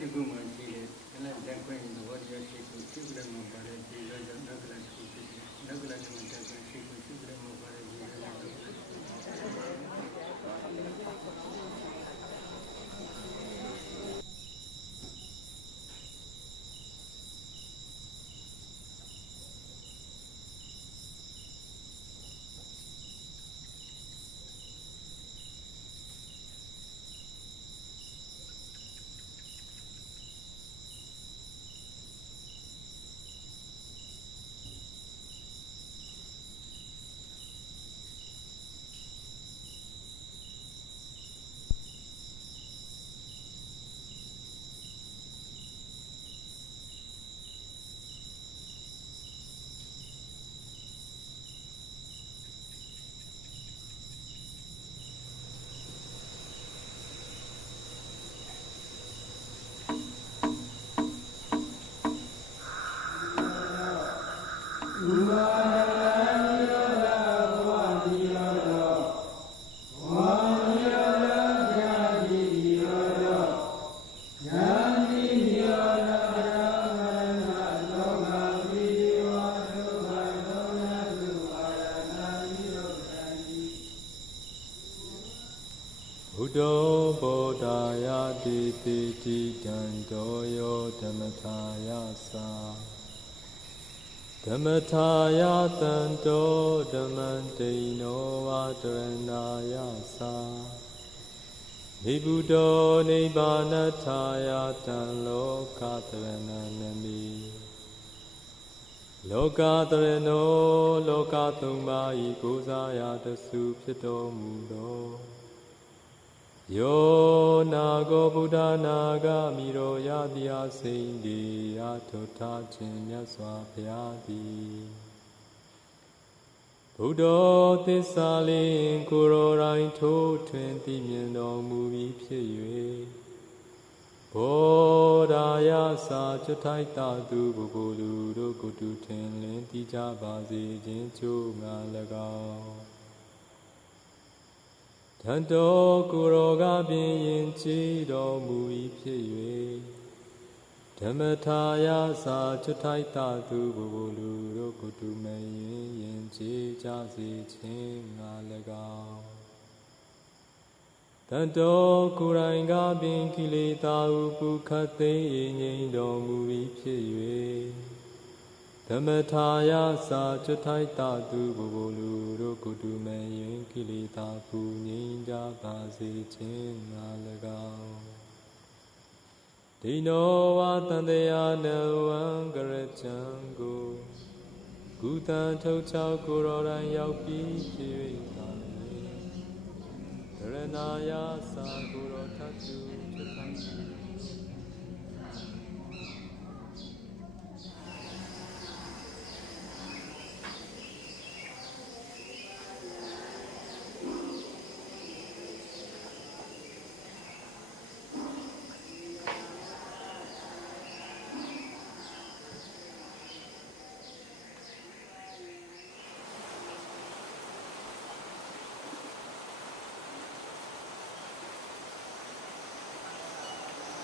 Buddho Bodhaya Dipiti Dandoyo Dhammataya Sa Dhammataya Dando Dhammantino Vadaranaya Sa Nibuddho Nibbanataya Lokathrananami Lokatharano Lokathumma Ikosaya Dasu Pito Mudo Yo Nago Buddha Naga Miro Yadya Sindi Atota Chinya Swapyadi Buddha Tissalin Kuro Rain To 20 Miendo Mubi Pye Bodhaya Sa Chatai Tatu Bubulu Rukutu Tenlin Tija Bazi Jinchu Ngalagao Tanto Kuroga Bin Chi Do Mui Pye Dhammataya Sa Chatai Tatu Bubulu Rukutu Mayin Yin Chi Jasi Chin Ngalagao Tanto Kuranga Bin Kilita Upu Kate Yin Do Mui Pye Dhammataya Sa Chatai Tatu Bubulu Rukutu Mayin Kilita Pu Ninja Basi Chin Nalagao Dino Vatandeya No Angarachango Gutan Tochao Kuroran Yaupi Piri Karanaya Sa Kuro Tatu Chatai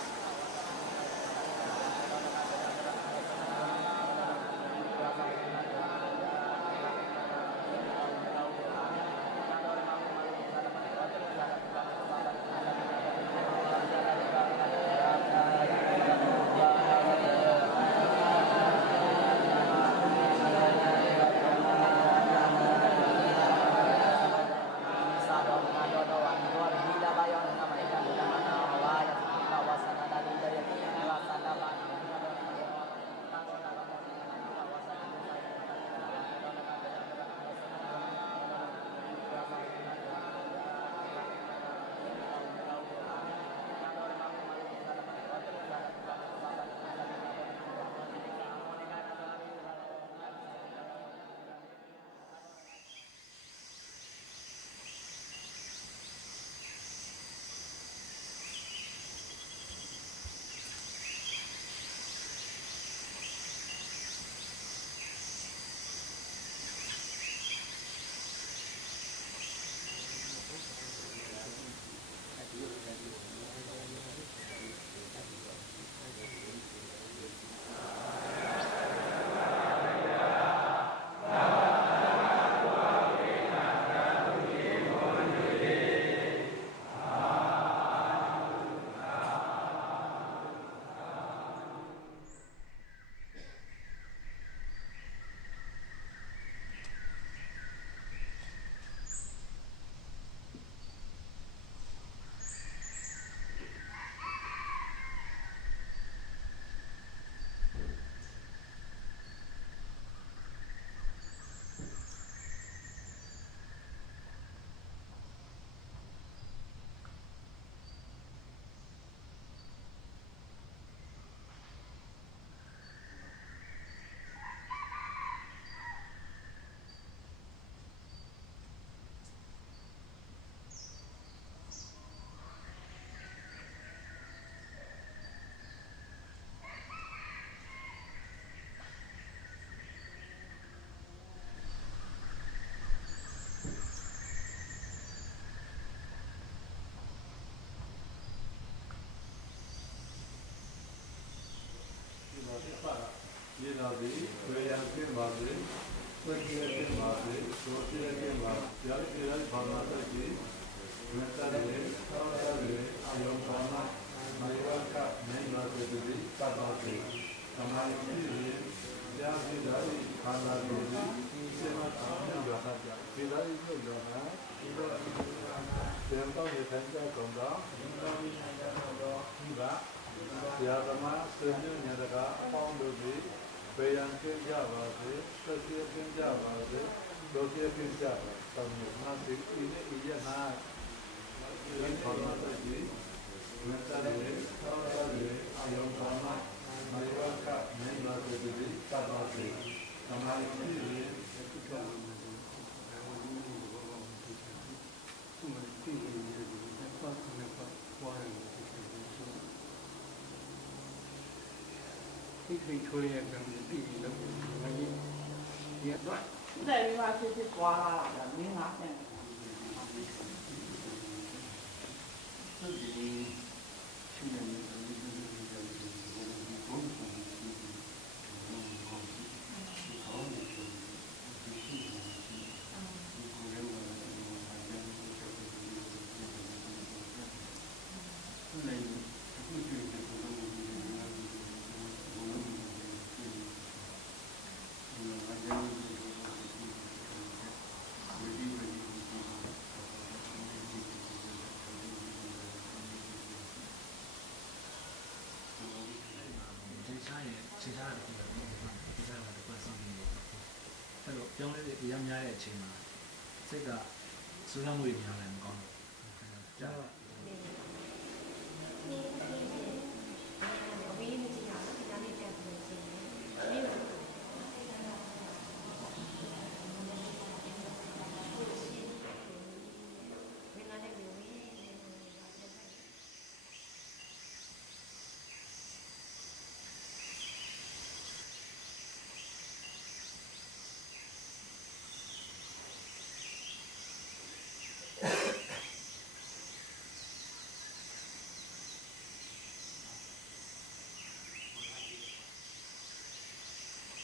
भी वेयान के बाबे सत्य के बाबे सोचे के बाबे जल के भावना की मेहता रे सारा रे आयम भावना महिला का नहीं बात होती करना से हमारी चीज़ या विदाई खाना रोजी से मत आने जाता जा विदाई जो जाना देवता विधानचा गंगा गंगा यादमा सेन्य निरगा पांडुबी वेयान के जावासे सत्य के जावासे दोषी के जावा तमन्ना से इन्हें ना ये भावना की मेहता रे सारा रे आयम भावना महिला का नहीं बात होती करना से हमारी चीज़ Khi thôi là cần đi đâu mà đi điện thoại. Đây là cái qua là miếng ngắt này. Trong cái việc giam nhai ở trên mà sẽ cả số lượng người nhà làm con chả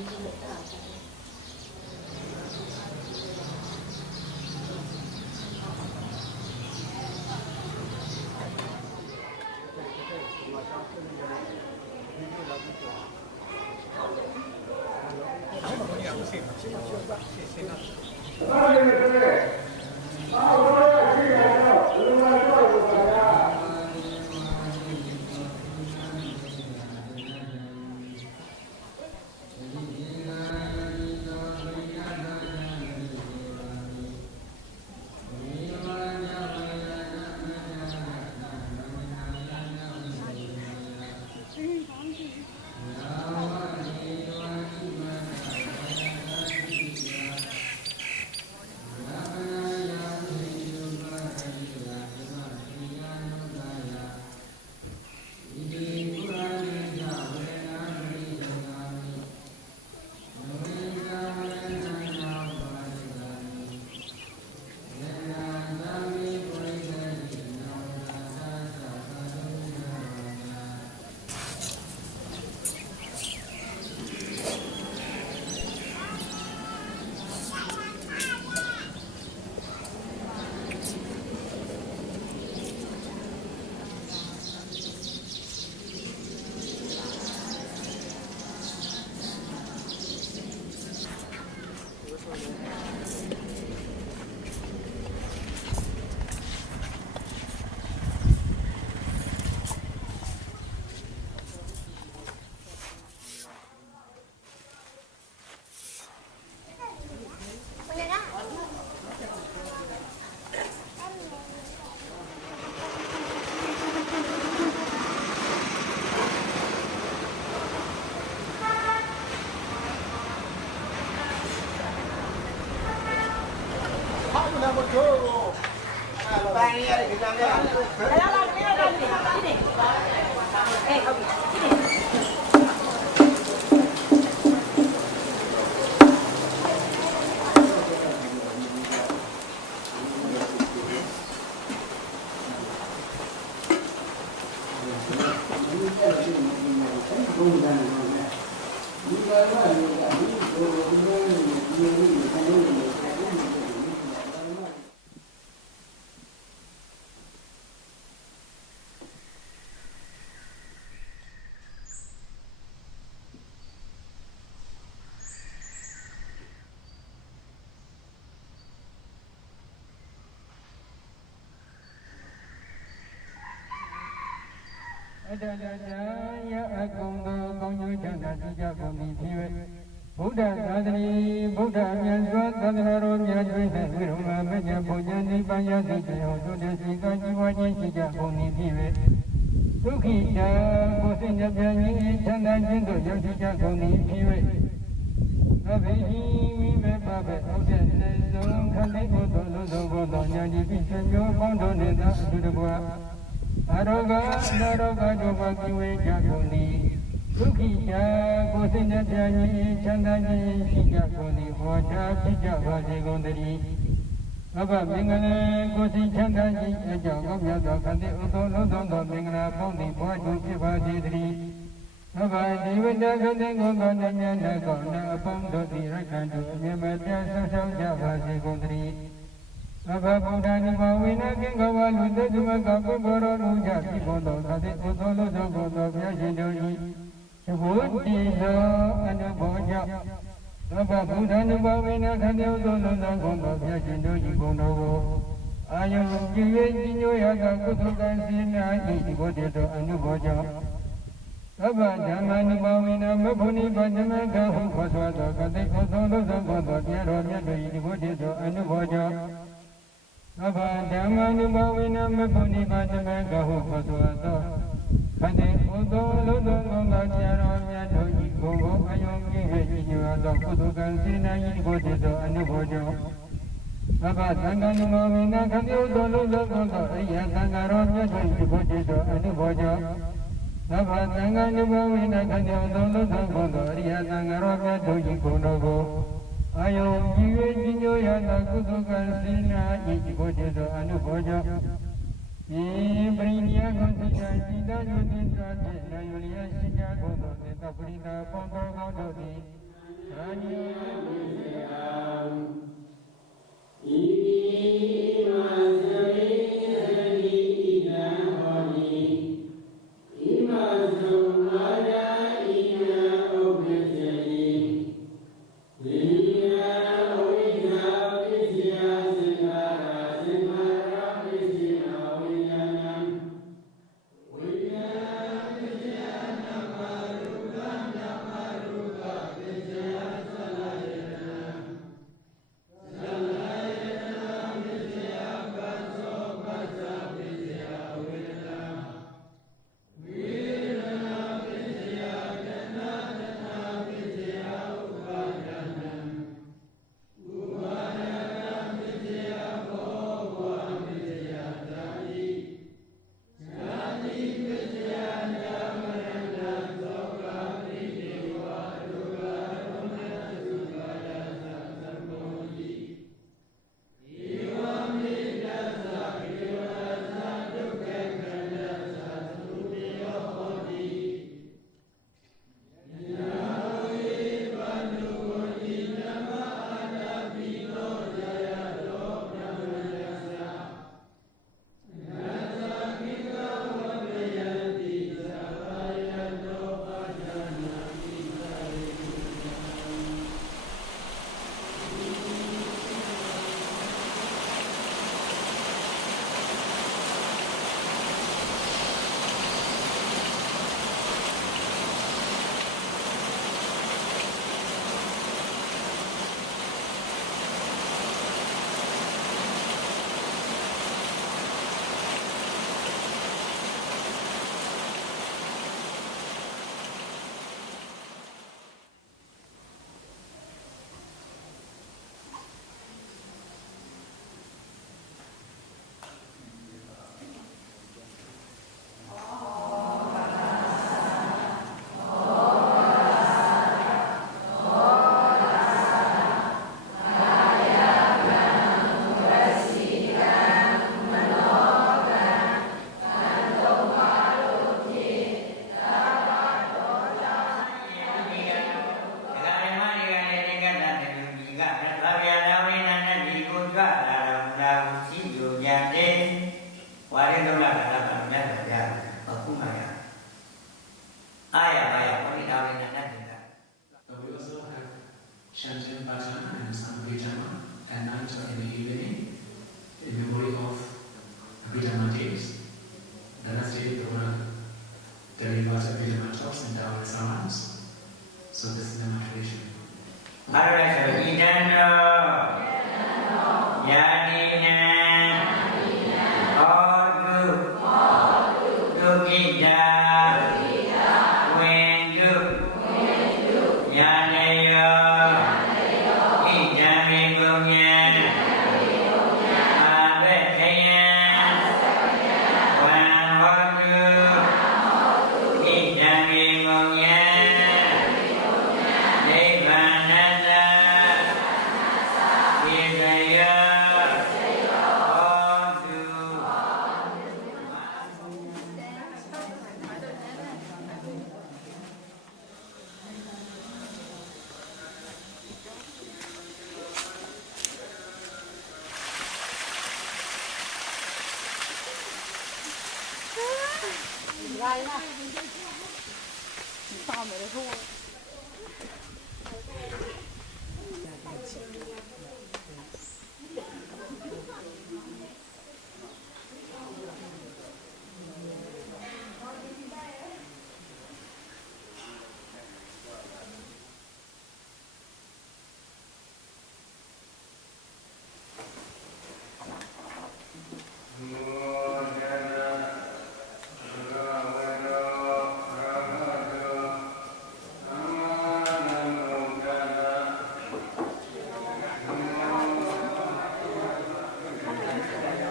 အတ္တတတယအကုံသောကောင်းကျိုးချမ်းသာကြကုန်သည်ဖြစ်၍ဘုဒ္ဓသာသနာဘုဒ္ဓမြတ်စွာသာသနာတော်မြတ်တွင်၌ဝိရုံမမညာဘုရားနိဗ္ဗာန်ရသိကြအောင်တို့တဲ့စီကံជីវခြင်းရှိကြကုန်သည်ဖြစ်၍ဒုက္ခိတကိုယ်စိတ်နှပြခြင်းချမ်းသာခြင်းတို့ရောက်ရှိကြကုန်သည်ဖြစ်၍အဘိဓိဝိမေပဘေအောက်တဲ့စေဆုံးခန္တီကိုယ်တော်လုံးစုံကိုတော်ညာတိပြည့်စုံမျိုးပေါင်းတော်နှင့်သာအတူတကွာအရောဂနာရောဂတို့ဘာကိဝေကြကုန်သည်ဒုက္ခိတကိုယ်စိတ်နှပြခြင်းချမ်းသာခြင်းရှိကြကုန်သည်ဟောကြားဖြစ်ကြပါစေကုန်သတည်းအဘမင်္ဂလာကိုယ်စိတ်ချမ်းသာခြင်းအကြောင်းကောင်းမြတ်သောခန္တီဥသောလုံးစုံသောမင်္ဂလာပေါင်းသည်ဘွားကျိုးဖြစ်ပါစေတည်းအဘဒီဝိတ္တခန္တီကိုယ်တော်နှင့်မြတ်သောကောင်းနာအပေါင်းတို့သည်ရက္ခဏတုအမြဲမပြတ်ဆောင်းရှောက်ကြပါစေကုန်သတည်းအဘဗုဒ္ဓနိဗ္ဗာန်ဝိနာကင်္ဂဝါလူတို့သမကပုဂ္ဂိုလ်တော်မူကြပြီးပေါ်တော်ခန္တီဥသောလုံးစုံသောဘုရားရှင်တို့၏သဘောတည်သောအနုဘောကြောင့်သဗ္ဗဗုဒ္ဓနိဗ္ဗာန်ဝိနာခန္တီဥသောလုံးစုံသောဘုရားရှင်တို့၏ဘုံတော်ကိုအာယုံကြည်၍ကြီးညိုရသောကုသကံစေနာ၏သဘောတည်သောအနုဘောကြောင့်သဗ္ဗဓမ္မနိဗ္ဗာန်ဝိနာမဘုနိဗ္ဗာန်ဓမ္မကဟုခေါ်ဆိုသောခန္တီဥသောလုံးစုံသောတရားတော်မြတ်တို့၏သဘောတည်သောအနုဘောကြောင့်သဗ္ဗဓမ္မနုဘဝိနမဘုနိဗ္ဗာန်ဓမ္မကဟုခေါ်ဆိုသောခန္တီဥသောလုံးစုံသောတရားတော်မြတ်တို့၏ဘုံကိုအယုံကြည်၍ကြီးညိုသောကုသကံစေနာ၏သဘောတည်သောအနုဘောကြောင့်သဗ္ဗသံဃာနုဘဝိနခန္တီဥသောလုံးစုံသောအရိယသံဃာတော်မြတ်တို့၏သဘောတည်သောအနုဘောကြောင့်သဗ္ဗသံဃာနုဘဝိနခန္တီဥသောလုံးစုံသောအရိယသံဃာတော်မြတ်တို့၏ဘုံတော်ကိုအာယုံကြည်၍ကြီးညိုရသောကုသကံစေနာ၏သဘောတည်သောအနုဘောကြောင့်ယေပရိနိယကိုသိချာจิตယုတိသာဖြင့်နာယုလျက်ရှိကြကုန်သောသေတပရိသပေါင်းတော်ကောင်းတို့သည် Chanting Bhajana and some Abhidhamma at night or in the evening in memory of Abhidhamma days. The next day the one delivers Abhidhamma talks and Dhamma sermons. So this is the tradition.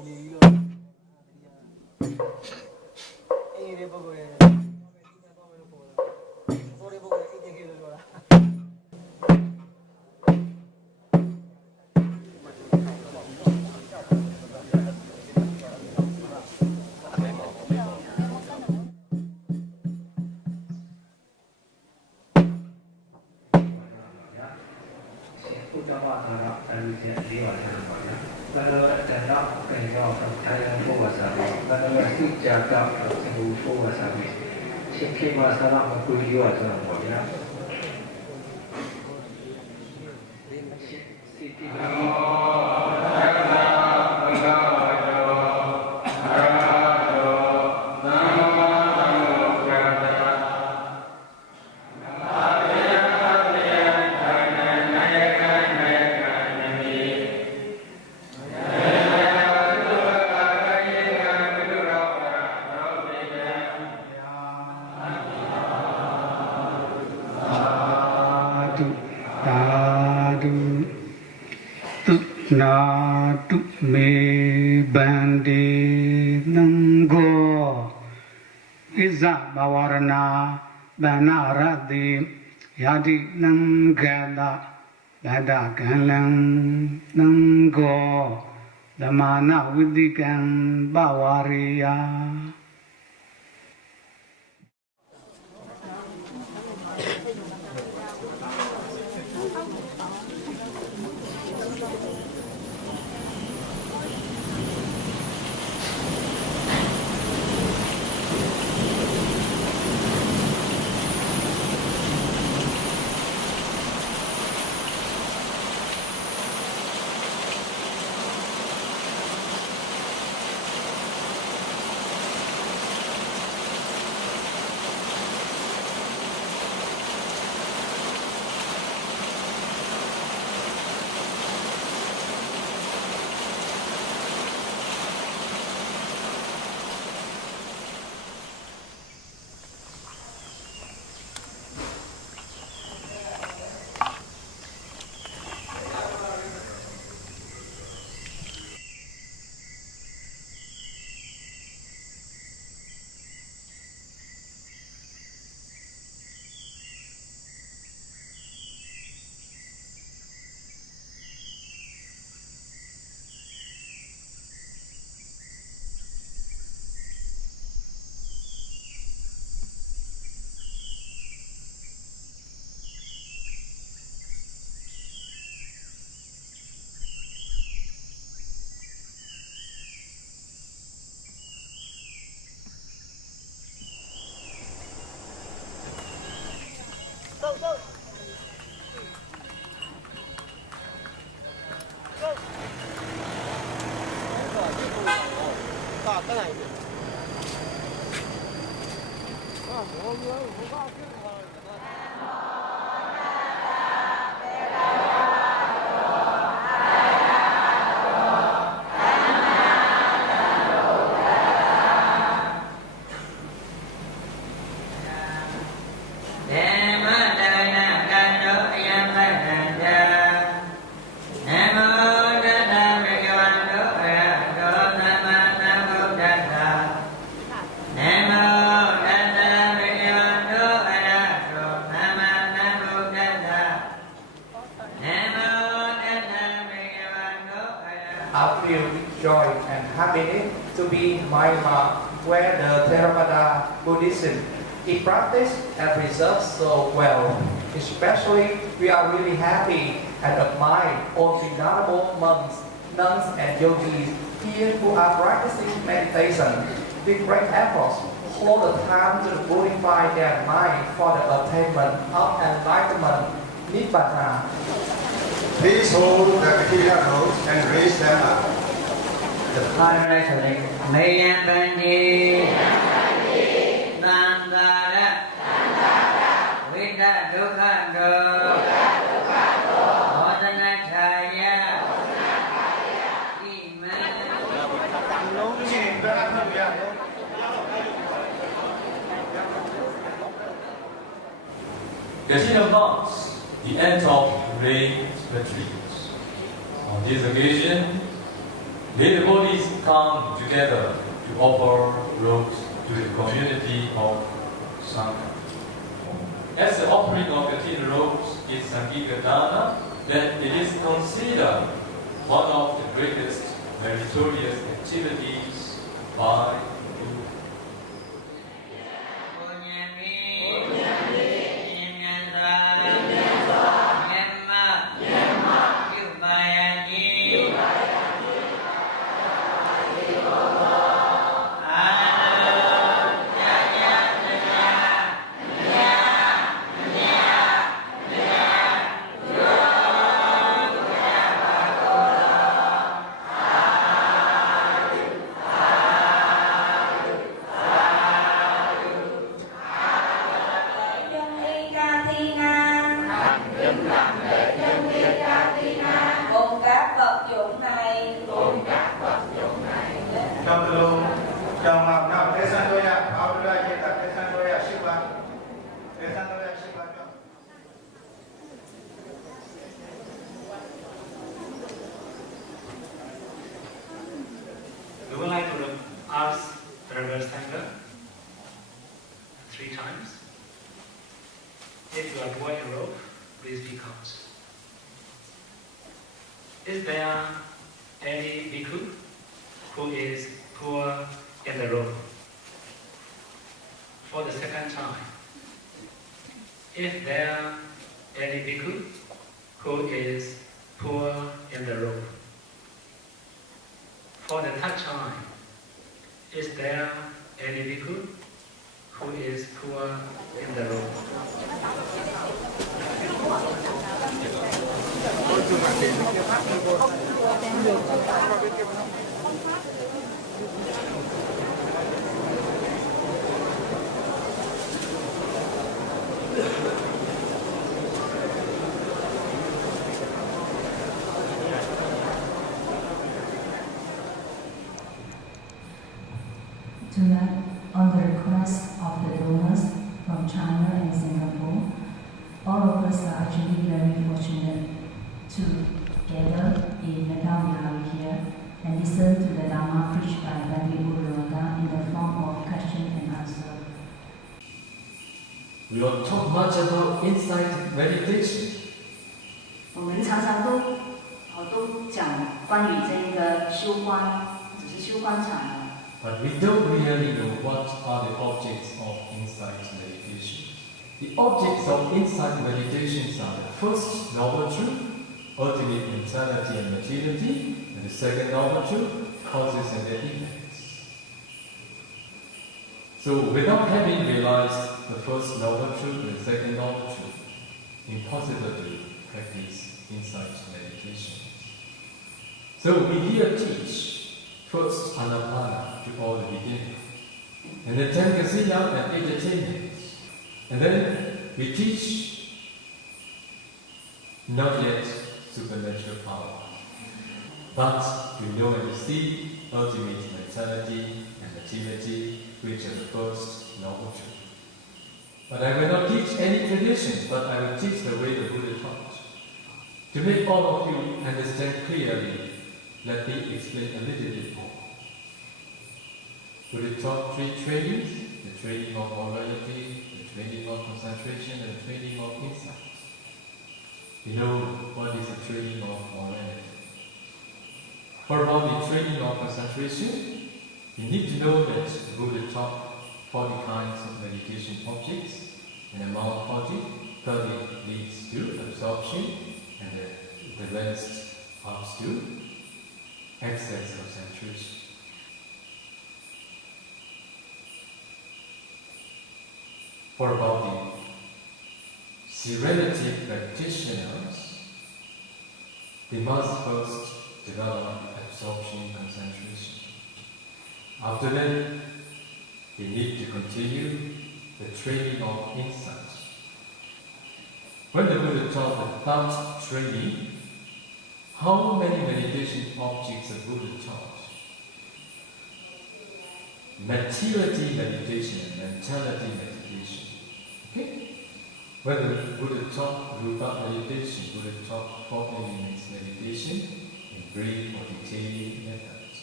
Natu me bandi nango Iza bawarana banaradi Yadi nangala Dada galang nango Damana widikan bawariya I feel joy and happiness to be in Myanmar, where the Theravada Buddhism is practiced and preserved so well. Especially, we are really happy and admire all the venerable monks, nuns, and yogis here who are practicing meditation with great efforts all the time to purify their mind for the attainment of enlightenment, Nibbana. Please hold the material notes and raise them up. The Parasuric Mayan Bandi Nandara Vida Dukkado Modanachaya Consider monks, the end of rain retreats. On this occasion, May the bodies come together to offer robes to the community of Sangha. As the offering of the 10 robes is Sangika Dana, then it is considered one of the greatest meritorious activities by Buddha. We would like to ask the reverse Sangha 3 times. If you are poor in robe, please be count. Is there any bhikkhu who is poor in the robe? For the second time, if there any bhikkhu who is poor in the robe? For the third time, is there any bhikkhu who is poor in the robe? Tonight, on the request of the donors from China and Singapore, all of us are actually very fortunate to gather in Meghalaya here and listen to the Dharma preached by Bhante Buddha in the form of question and answer. We don't talk much about insight meditation. 我们常常都讲关于这个修观，只是修观场。 But we don't really know what are the objects of insight meditation. The objects of insight meditations are the first noble truth, ultimate mentality and materiality, and the second noble truth, causes and their effects. So without having realized the first noble truth and the second noble truth, impossible to practice insight meditation. So we here teach first Anapana to all the beginners, and then Tankasila and entertainment. And then we teach not yet supernatural power, but we know and see ultimate mentality and materiality, which are the first noble truth. But I will not teach any tradition, but I will teach the way the Buddha taught. To make all of you understand clearly, let me explain a little bit more. Buddha taught 3 trainings: the training of morality, the training of concentration, and the training of insight. You know what is the training of morality? For about the training of concentration, you need to know that the Buddha taught 40 kinds of meditation objects, and among 30 leads to absorption, and the rest comes to excess concentration. For about the serenity practitioners, they must first develop absorption concentration. After that, they need to continue the training of insight. When the Buddha taught about training, how many meditation objects the Buddha taught? Materiality meditation and mentality meditation. Okay? When the Buddha taught Rupa meditation, Buddha taught 4 elements meditation in brief or detailed method.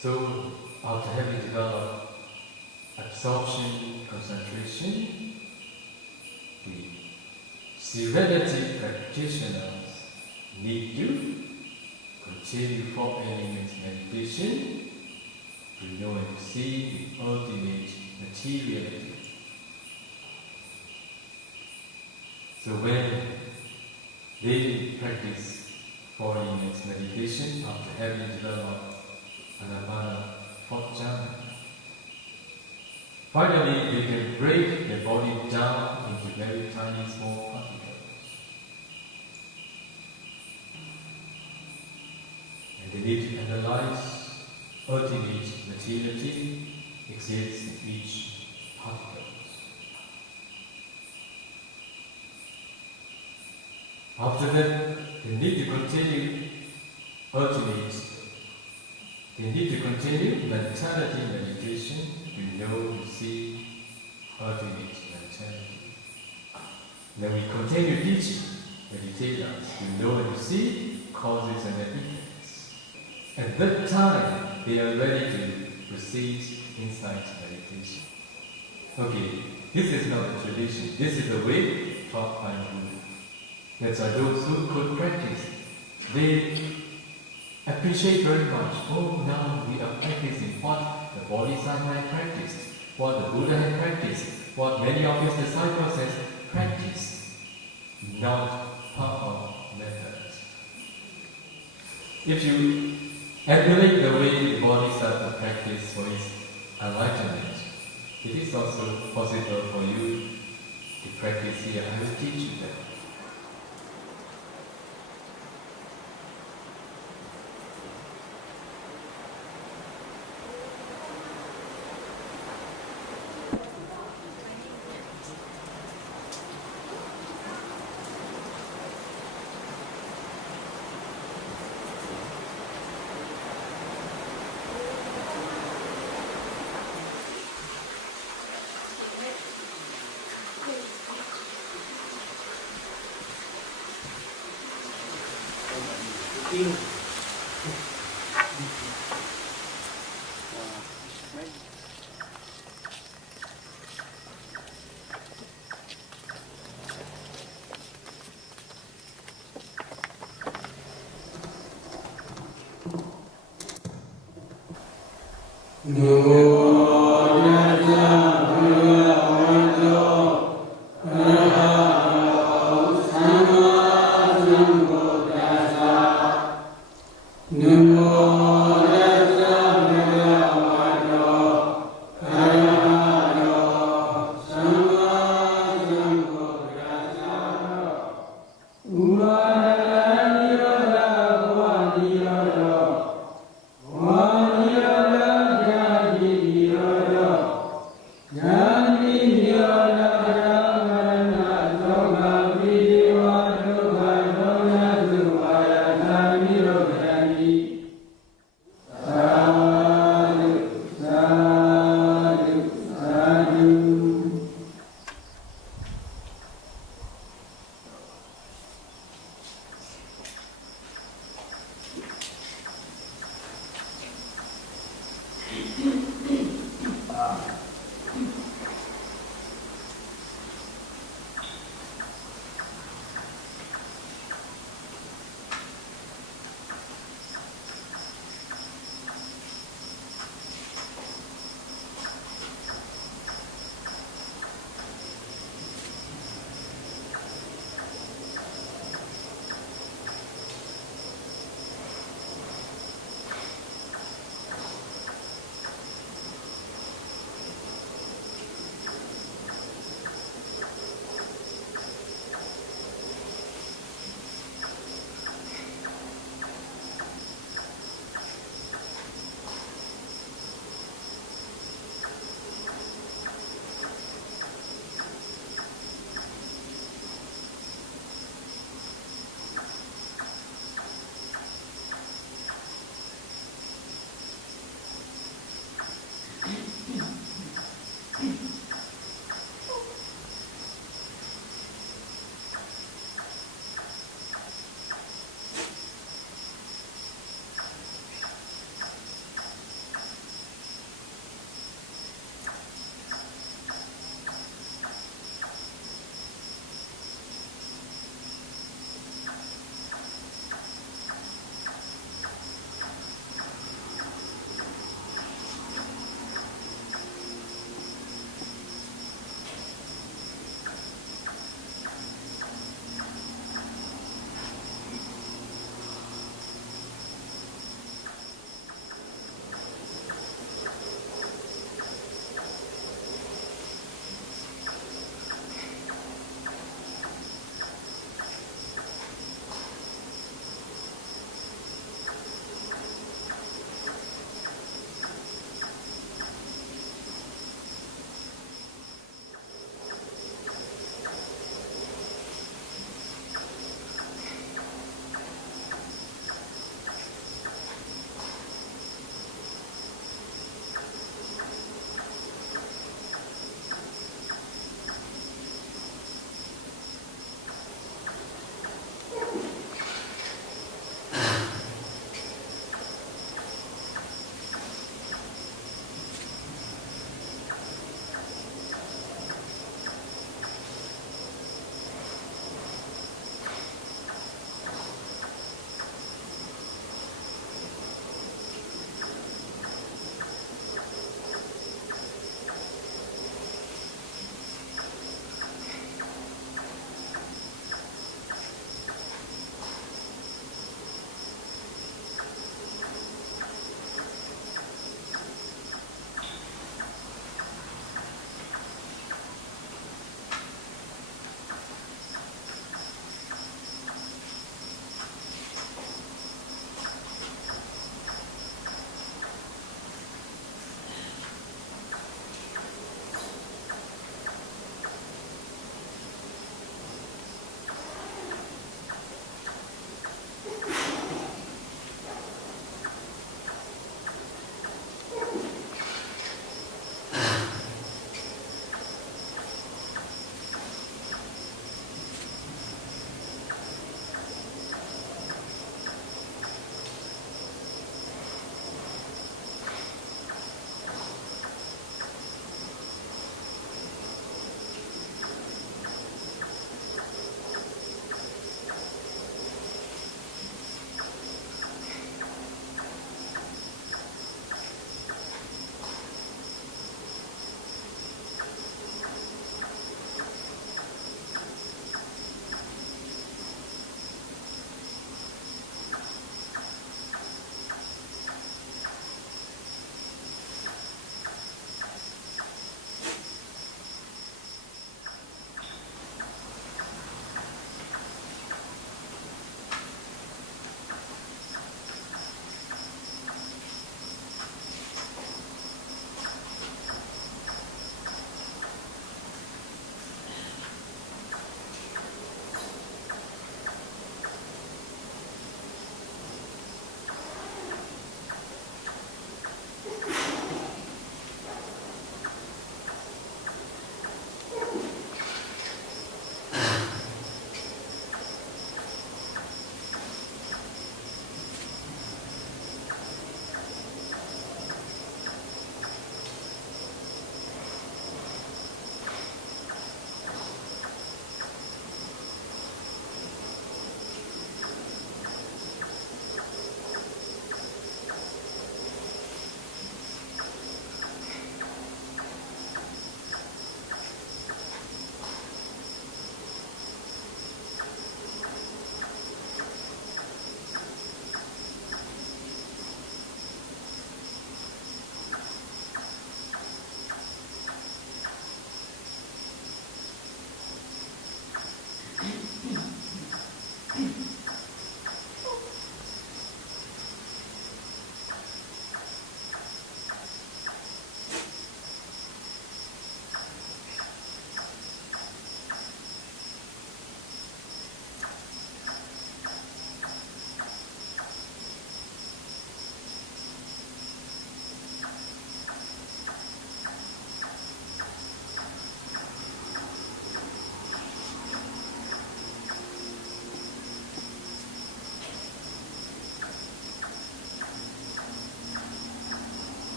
So, after having developed absorption, concentration, the serenity practitioners need to continue 4 elements meditation to know and see the ultimate materiality. So when they practice 4 elements meditation after having developed Anapana 4th jhana, finally they can break the body down into very tiny small particles. And they need to analyze ultimate materiality exists in each particle. After that, they need to continue mentality meditation to know, to see ultimate mentality. Then we continue teaching meditators to know and to see causes and effects. At that time, they are ready to proceed insight meditation. Okay, this is not a tradition. This is the way taught by the Buddha. That's why those who could practice, they appreciate very much. Oh, now we are practicing what the Bodhisattva had practiced, what the Buddha had practiced, what many of his disciples had practiced, not part of methods. If you emulate the way the Bodhisattva practiced for his enlightenment, it is also possible for you to practice here. I will teach you that. Wa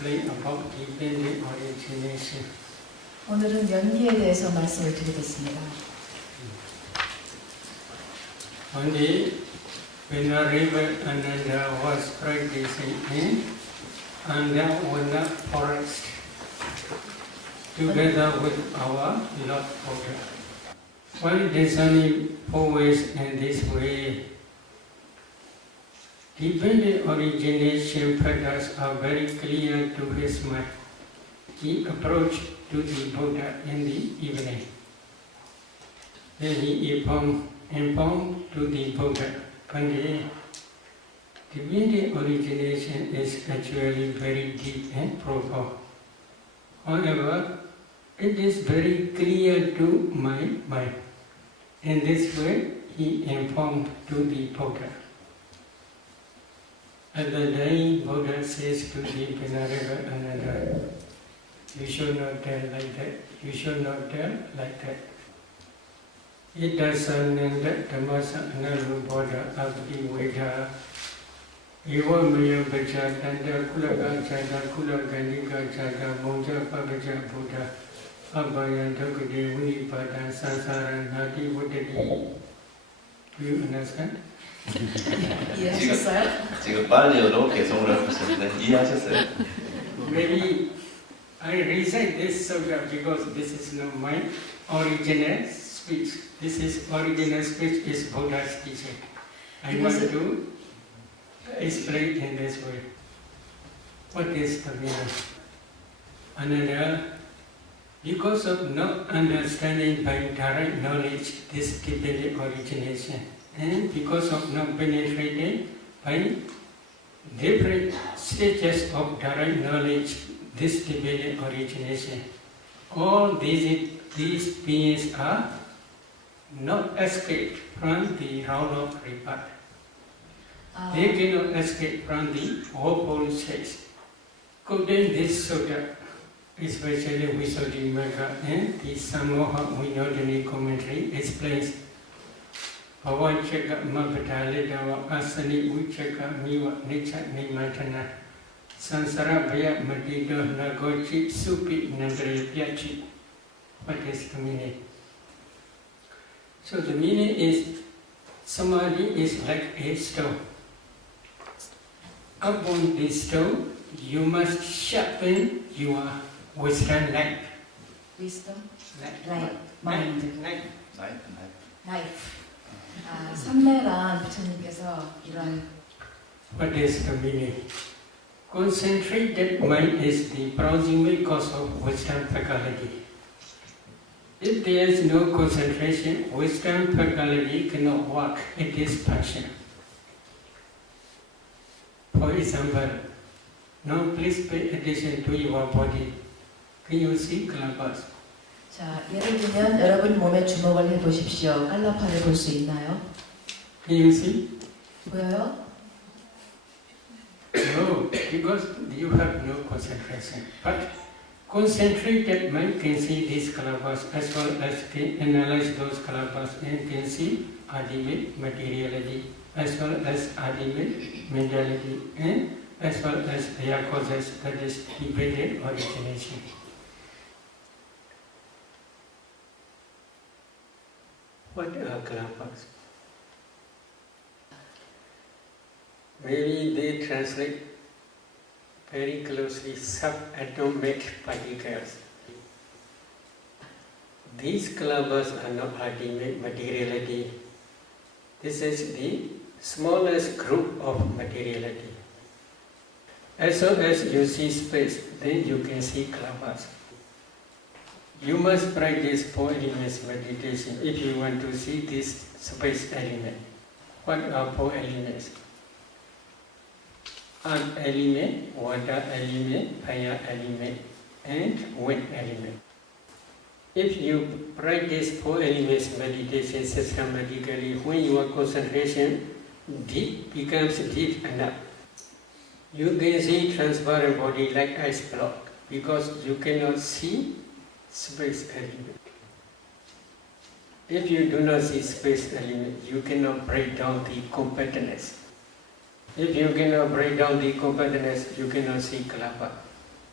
explain about dependent origination. 오늘은 연기에 대해서 말씀을 드리겠습니다. One day, when Venerable Ananda was practicing in Andavana forest, together with our Lord Buddha. While discerning four ways in this way, dependent origination patterns are very clear to his mind. He approached to the Buddha in the evening. Then he informed to the Buddha, Pandit, dependent origination is actually very deep and profound. However, it is very clear to my mind. In this way, he informed to the Buddha. At the day, Buddha says to the Venerable Ananda, you should not tell like that, you should not tell like that. Itasananda Dhammasa Analuboda Abdi Veda Ewa Maya Baja Tanda Kulaga Chada Kulaganika Chada Moja Pabaja Buddha Abhaya Dhokade Unipada Sansara Nati Vodadi. Do you understand? 이해하셨어요? 지금 빨리어로 개성을 하셨는데 이해하셨어요? Maybe I recite this sutta because this is not my original speech. This is original speech is Buddha's teaching. I want to explain in this way. What is the meaning? Another, because of not understanding by direct knowledge this dependent origination, and because of not penetrating by different stages of direct knowledge this dependent origination, all these beings are not escape from the round of rebirth. They cannot escape from the fourfold stage. Quoting this sutta, especially Visuddhimagga and the Samoha Vinodani commentary explains Bhavachaka Mapatalidawa Asani Uchaka Miwa Nicha Nimatana Sansara Bhaya Madido Nagochi Supi Nandre Pyachi. What is the meaning? So the meaning is Samadhi is like a stone. Upon this stone, you must sharpen your wisdom light. Wisdom? Light. Mind. Life. 삼매란 부처님께서 이런 What is the meaning? Concentrated mind is the proximate cause of wisdom faculty. If there is no concentration, wisdom faculty cannot work. It is passion. For example, now please pay attention to your body. Can you see Kalabas? 자, 예를 들면 여러분 몸에 주목을 해보십시오. 깔라파를 볼 수 있나요? Can you see? 보여요? No, because you have no concentration. But concentrated mind can see these Kalabas as well as can analyze those Kalabas and can see ultimate materiality as well as ultimate mentality and as well as their causes, that is dependent origination. What are Kalabas? Maybe they translate very closely subatomic particles. These Kalabas are not ultimate materiality. This is the smallest group of materiality. As soon as you see space, then you can see Kalabas. You must practice 4 elements meditation if you want to see this space element. What are 4 elements? Earth element, water element, fire element, and wind element. If you practice 4 elements meditation systematically, when your concentration becomes deep enough, you can see transparent body like ice block because you cannot see space element. If you do not see space element, you cannot break down the compactness. If you cannot break down the compactness, you cannot see Kalapa.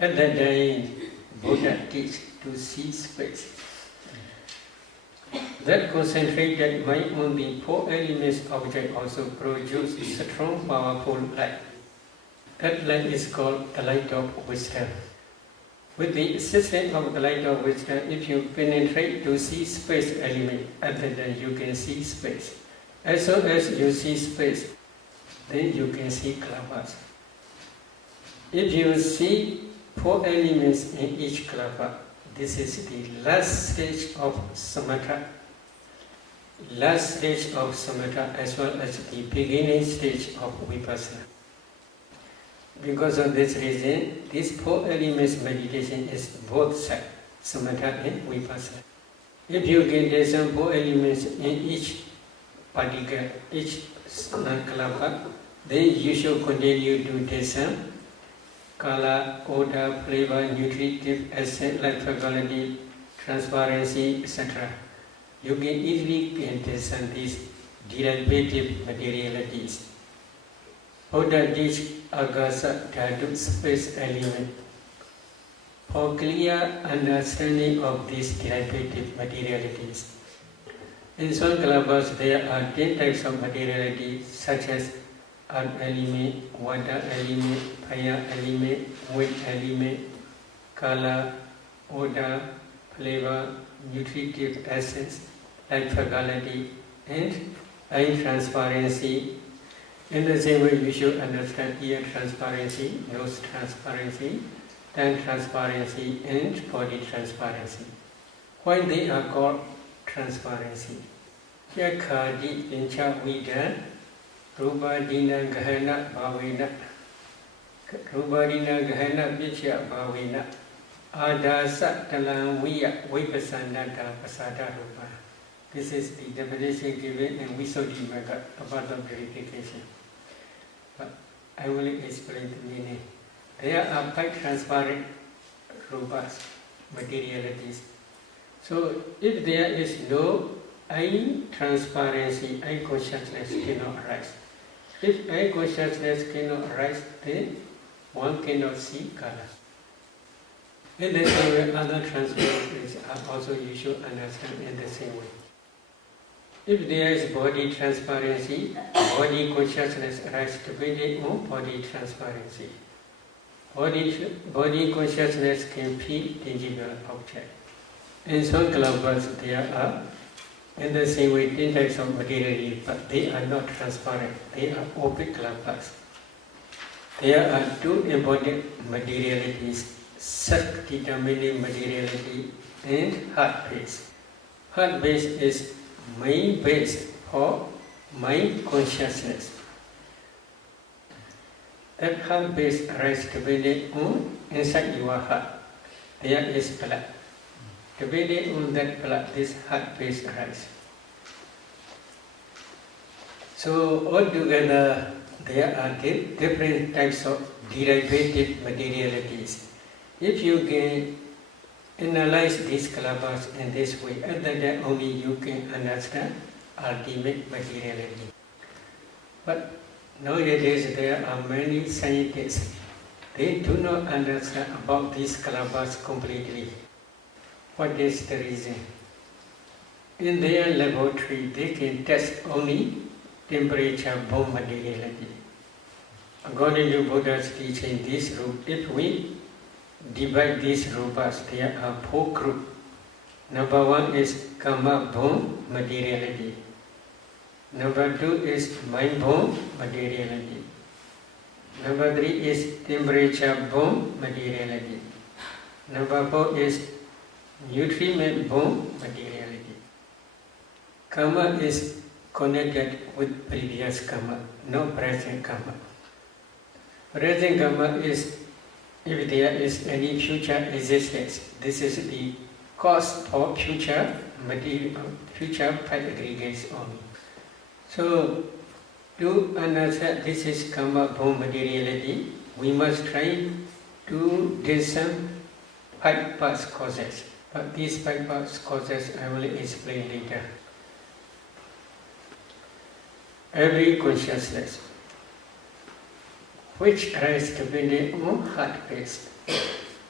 At that time, Buddha teach to see space. That concentrated mind on the four elements object also produce strong, powerful light. That light is called the light of wisdom. With the assistance of the light of wisdom, if you penetrate to see space element, at that time you can see space. As soon as you see space, then you can see kalabas. If you see four elements in each kalapa, this is the last stage of samatha. Last stage of samatha as well as the beginning stage of vipassana. Because of this reason, this four elements meditation is both sides, samatha and vipassana. If you get some four elements in each particle, each kalapa, then you should continue to descend color, odor, flavor, nutritive, acid, light quality, transparency, etc. You can easily discern these derivative materialities. Buddha teach agasa dhatu space element. For clear understanding of these derivative materialities. In some kalapas there are 10 types of materiality such as earth element, water element, fire element, wind element, color, odor, flavor, nutritive essence, light faculty, and eye transparency. In the same way, you should understand ear transparency, nose transparency, tongue transparency, and body transparency. Why they are called transparency? Yakhadi pincha vida, rubadina gahana bhavina, rubadina gahana picha bhavina, adasa talang viya vipasanada pasada rupa. This is the definition given in Visuddhimagga about the purification. But I will explain the meaning. There are 5 transparent rupas, materialities. So if there is no eye transparency, eye consciousness cannot arise. If eye consciousness cannot arise, then one cannot see color. In the same way, other transparencies are also you should understand in the same way. If there is body transparency, body consciousness arises depending on body transparency. Body consciousness can feel tangible object. In some kalapas there are, in the same way, 10 types of materiality, but they are not transparent. They are opaque kalapas. There are 2 important materialities, Sakti-determining materiality and heart-based. Heart-based is mind based for mind consciousness. That heart base arises depending on inside your heart. There is blood. Depending on that blood, this heart base arises. So altogether, there are different types of derivative materialities. If you can analyze these kalapas in this way, and then only you can understand ultimate materiality. But nowadays there are many scientists, they do not understand about these kalapas completely. What is the reason? In their laboratory, they can test only temperature-borne materiality. According to Buddha's teaching, this group, if we divide these rupas, there are 4 groups. Number 1 is karma-borne materiality. Number 2 is mind-borne materiality. Number 3 is temperature-borne materiality. Number 4 is nutriment-borne materiality. Karma is connected with previous karma, no present karma. Present karma is if there is any future existence. This is the cause for future material, future five aggregates only. So, to understand this is karma-borne materiality, we must try to discern 5 past causes. But these 5 past causes I will explain later. Every consciousness which arises depending on heart-based.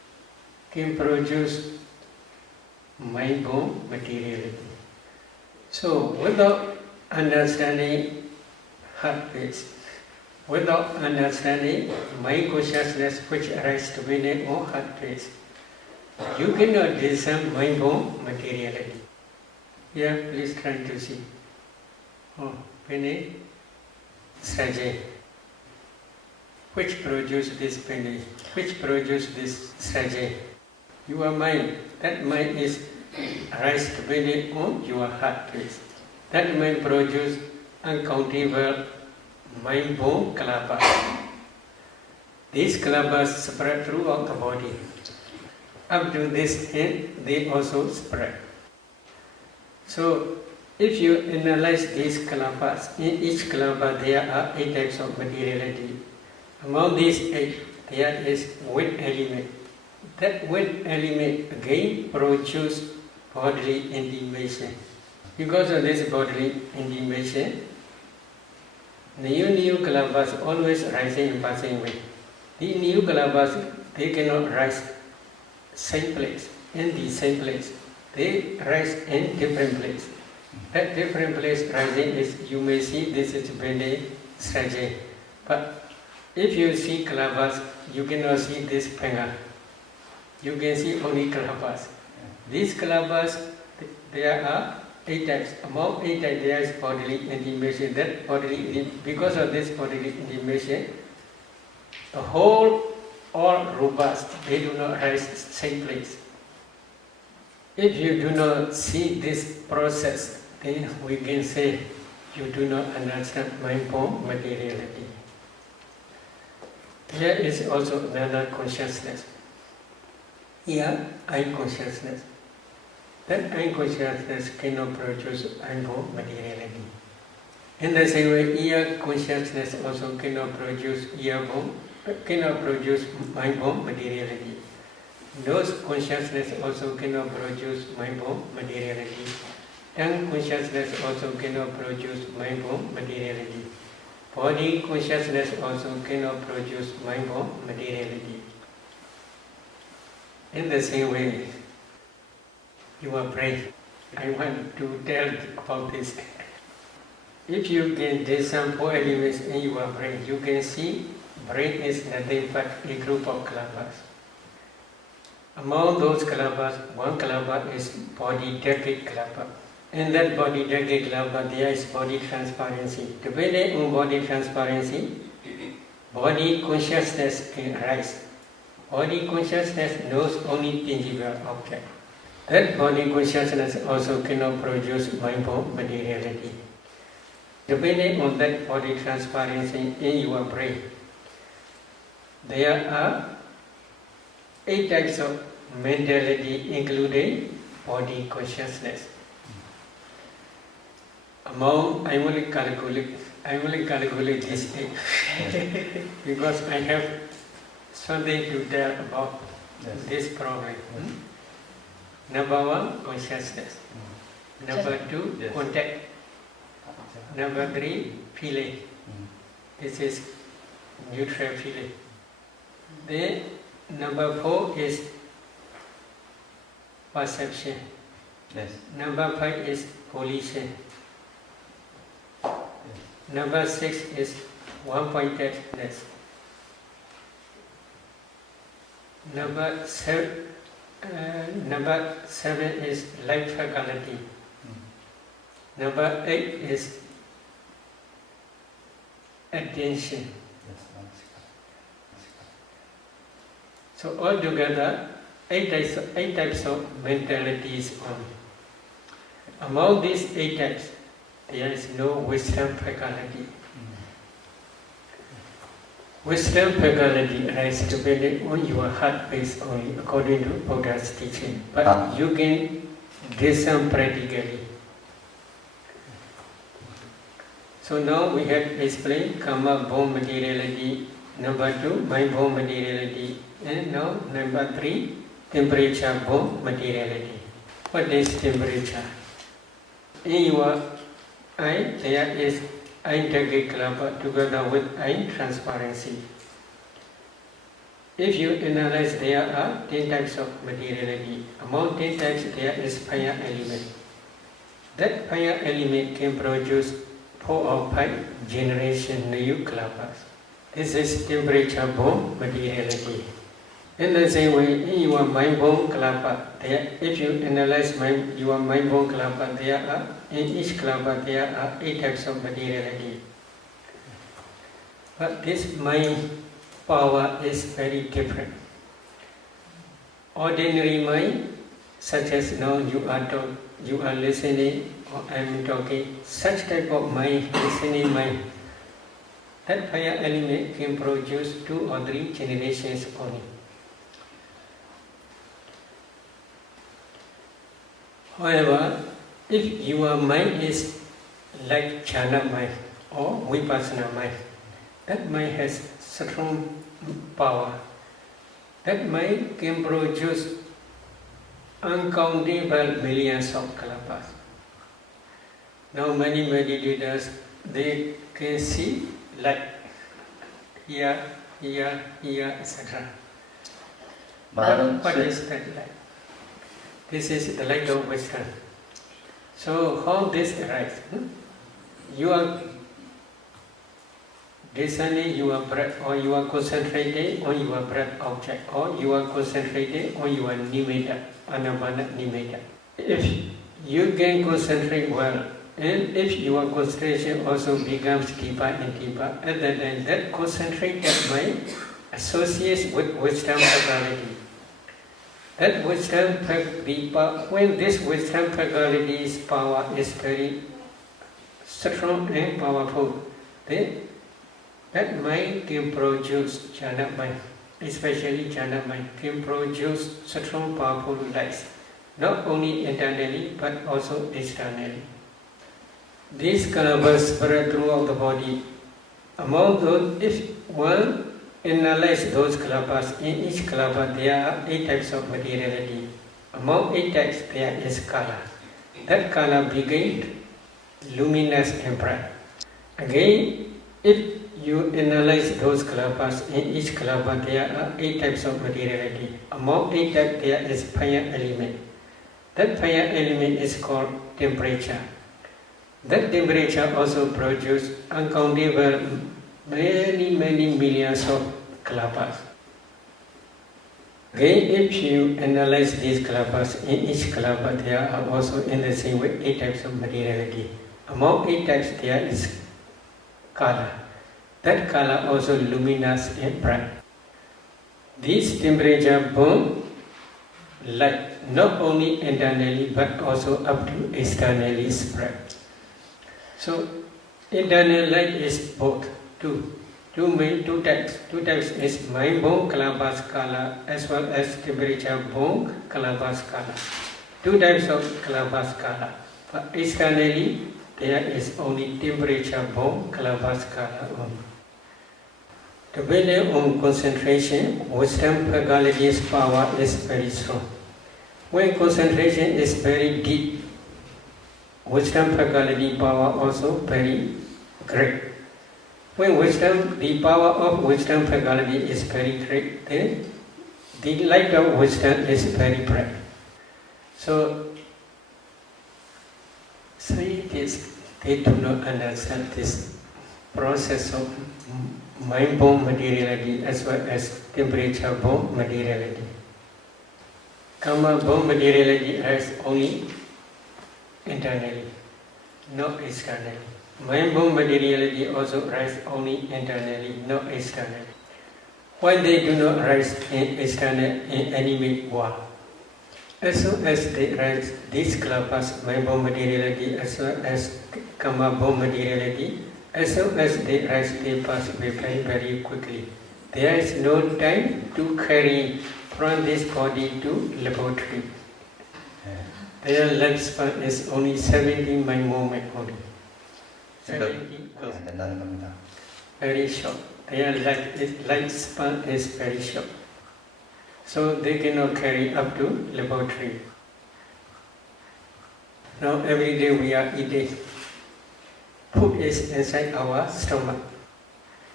can produce mind-born materiality. So without understanding heart base, without understanding mind consciousness which arises to be on heart base, you cannot discern mind-born materiality. Here, please try to see. Oh, Penny, Sraje. Which produce this Penny? Which produce this Sraje? Your mind. That mind is rise to be on your heart base. That mind produce uncountable mind-born kalabas. These kalabas spread throughout the body. Up to this end, they also spread. So, if you analyze these kalabas, in each kalaba there are 8 types of materiality. Among these 8, there is wind element. That wind element again produces bodily intimation. Because of this bodily intimation, new kalabas always rising and passing away. The new kalabas, they cannot rise same place, in the same place. They rise in different place. At different place rising is, you may see this is Bende Sraje. But if you see kalabas, you cannot see this panga. You can see only kalabas. These kalabas, there are 8 types. Among 8 types, there is bodily intimation. That bodily, because of this bodily intimation, the whole, all rupas, they do not rise same place. If you do not see this process, then we can say you do not understand mind-born materiality. There is also another consciousness. Here, I consciousness. That I consciousness cannot produce mind-born materiality. In the same way, ear consciousness also cannot produce mind-born materiality. Nose consciousness also cannot produce mind-born materiality. Tongue consciousness also cannot produce mind-born materiality. Body consciousness also cannot produce mind-born materiality. In the same way, your brain, I want to tell about this. If you can discern 4 elements in your brain, you can see brain is nothing but a group of kalabas. Among those kalabas, one kalaba is body decade kalaba. In that body decade kalaba, there is body transparency. Depending on body transparency, body consciousness can arise. Body consciousness knows only tangible object. That body consciousness also cannot produce mind-born materiality. Depending on that body transparency in your brain, there are 8 types of mentality, including body consciousness. Among, I will calculate this 8 because I have something to tell about this problem. Number 1, consciousness. Number 2, contact. Number 3, feeling. This is neutral feeling. Then number 4 is perception. Number 5 is volition. Number 6 is one-pointedness. Number 7 is life faculty. Number 8 is attention. So altogether, 8 types of mentalities only. Among these 8 types, there is no wisdom faculty. Wisdom faculty arises depending on your heart base only, according to Buddha's teaching. But you can discern practically. So now we have explained karma-born materiality. Number 2, mind-born materiality. And now number 3, temperature-born materiality. What is temperature? In your eye, there is eye decade kalaba together with eye transparency. If you analyze, there are 10 types of materiality. Among 10 types, there is fire element. That fire element can produce 4 or 5 generation new kalapas. This is temperature-borne materiality. In the same way, in your mind-borne kalapa, if you analyze your mind-borne kalapa, in each kalapa there are 8 types of materiality. But this mind power is very different. Ordinary mind, such as now you are listening or I am talking, such type of mind, listening mind, that fire element can produce 2 or 3 generations only. However, if your mind is like jhana mind or vipassana mind, that mind has strong power. That mind can produce uncountable millions of kalapas. Now many meditators, they can see light here, etc. What is that light? This is the light of wisdom. So how this arises? You are discerning your breath, or you are concentrating on your breath object, or you are concentrating on your nimitta, anapana nimitta. If you can concentrate well, and if your concentration also becomes deeper and deeper, at that time that concentrated mind associates with wisdom faculty. That wisdom faculty, when this wisdom faculty's power is very strong and powerful, then that mind can produce jhana mind, especially jhana mind, can produce strong powerful lights, not only internally but also externally. These kalapas spread throughout the body. Among those, if one analyzes those kalapas, in each kalapa there are 8 types of materiality. Among 8 types there is kala. That kala begins luminous and bright. Again, if you analyze those kalapas, in each kalapa there are 8 types of materiality. Among 8 types there is fire element. That fire element is called temperature. That temperature also produces uncountable many millions of kalapas. Again, if you analyze these kalapas, in each kalapa there are also in the same way 8 types of materiality. Among 8 types there is kala. That kala also luminous and bright. This temperature burn light not only internally but also up to externally spread. So internal light is both two types. 2 types is mind-borne kalapas kala as well as temperature-borne kalapas kala. 2 types of kalapas kala. But externally there is only temperature-borne kalapas kala only. Depending on concentration, wisdom faculty's power is very strong. When concentration is very deep, wisdom faculty power also very great. When the power of wisdom faculty is very great, then the light of wisdom is very bright. So, scientists, they do not understand this process of mind-borne materiality as well as temperature-borne materiality. Karma-borne materiality is only internally, not externally. Mind-borne materiality also arises only internally, not externally. Why they do not arise in external in enemy war? As soon as they rise, these kalapas, mind-borne materiality as well as karma-borne materiality, as soon as they rise, they pass away very quickly. There is no time to carry from this body to laboratory. Their lifespan is only 70 mind moment only. 70. Very short. Their lifespan is very short. So they cannot carry up to laboratory. Now every day we are eating. Food is inside our stomach.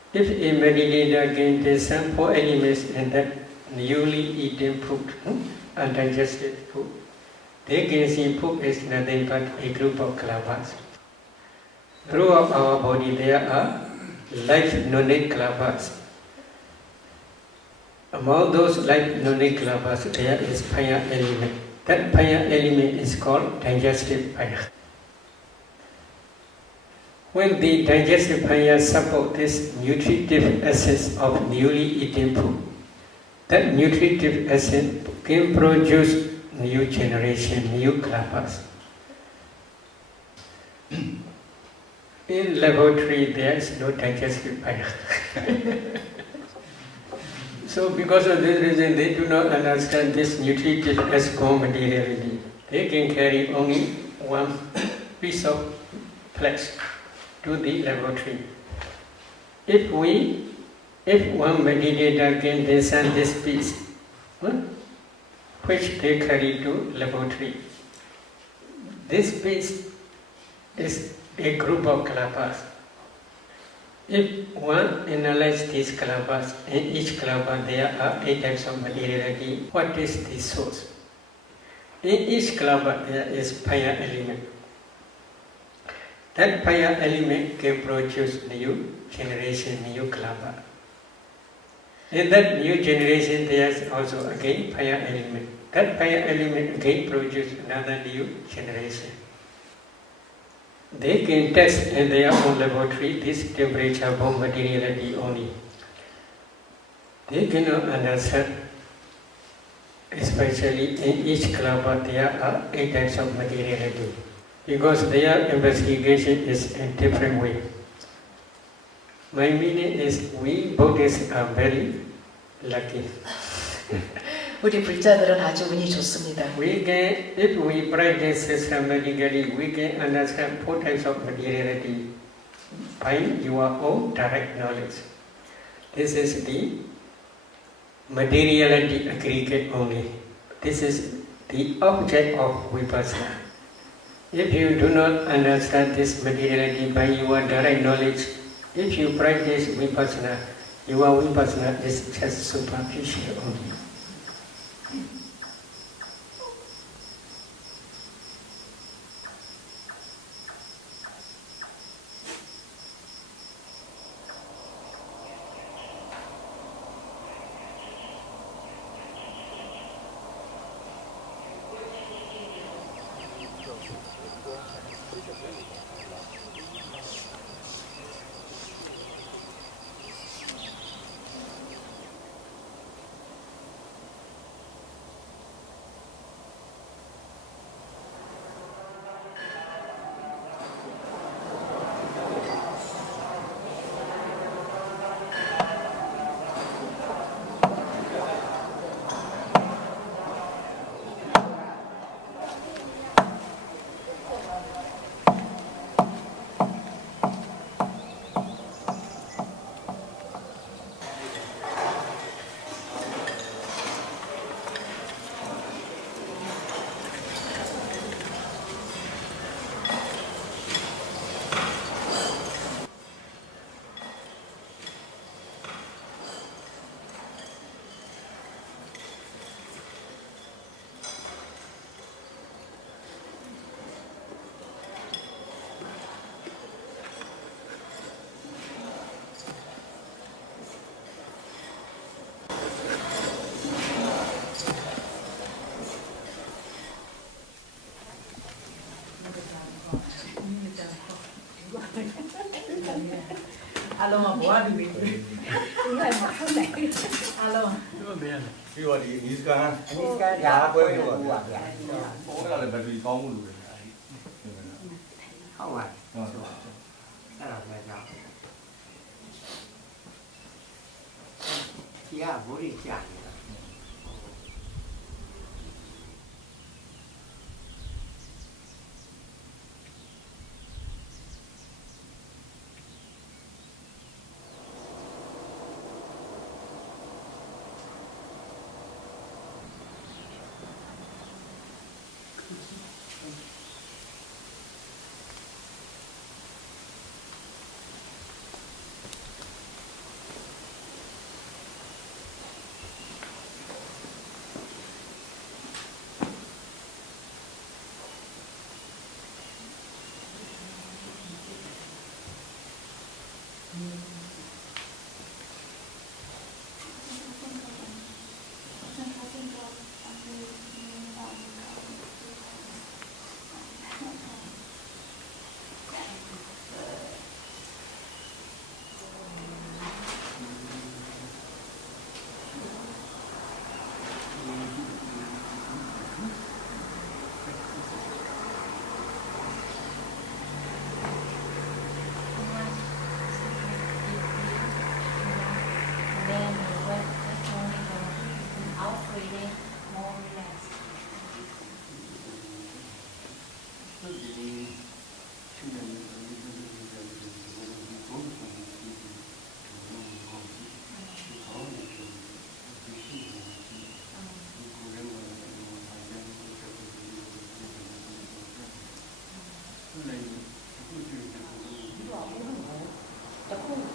If a meditator can discern 4 elements in that newly eaten food, undigested food, they can see food is nothing but a group of kalabas. Throughout our body there are life nonic kalabas. Among those life nonic kalabas there is fire element. That fire element is called digestive fire. When the digestive fire supports this nutritive essence of newly eaten food, that nutritive essence can produce new generation, new kalabas. In laboratory, there is no digestive fire. So because of this reason, they do not understand this nutritive as materiality. They can carry only one piece of flesh to the laboratory. If one meditator can discern this piece, which they carry to laboratory, this piece is a group of kalabas. If one analyzes these kalabas, in each kalaba there are 8 types of materiality. What is the source? In each kalaba there is fire element. That fire element can produce new generation, new kalaba. In that new generation there is also again fire element. That fire element again produces another new generation. They can test in their own laboratory this temperature bomb materiality only. They cannot understand, especially in each kalaba there are 8 types of materiality, because their investigation is in different way. My meaning is we Buddhists are very lucky. 우리 불자들은 아주 운이 좋습니다. We can, if we practice systematically, we can understand 4 types of materiality by your own direct knowledge. This is the materiality aggregate only. This is the object of vipassana. If you do not understand this materiality by your direct knowledge, if you practice vipassana, your vipassana is just superficial only. Alo, bố đi mình. Đúng rồi, mà không này. Alo.พี่ว่าดีนิสการ นิสการยาเว้ยหัวใหญ่ โอ้ก็เลยไปดีก้องมือเลย เข้ามานั่นแหละไม่ยากที่ยาบริจาค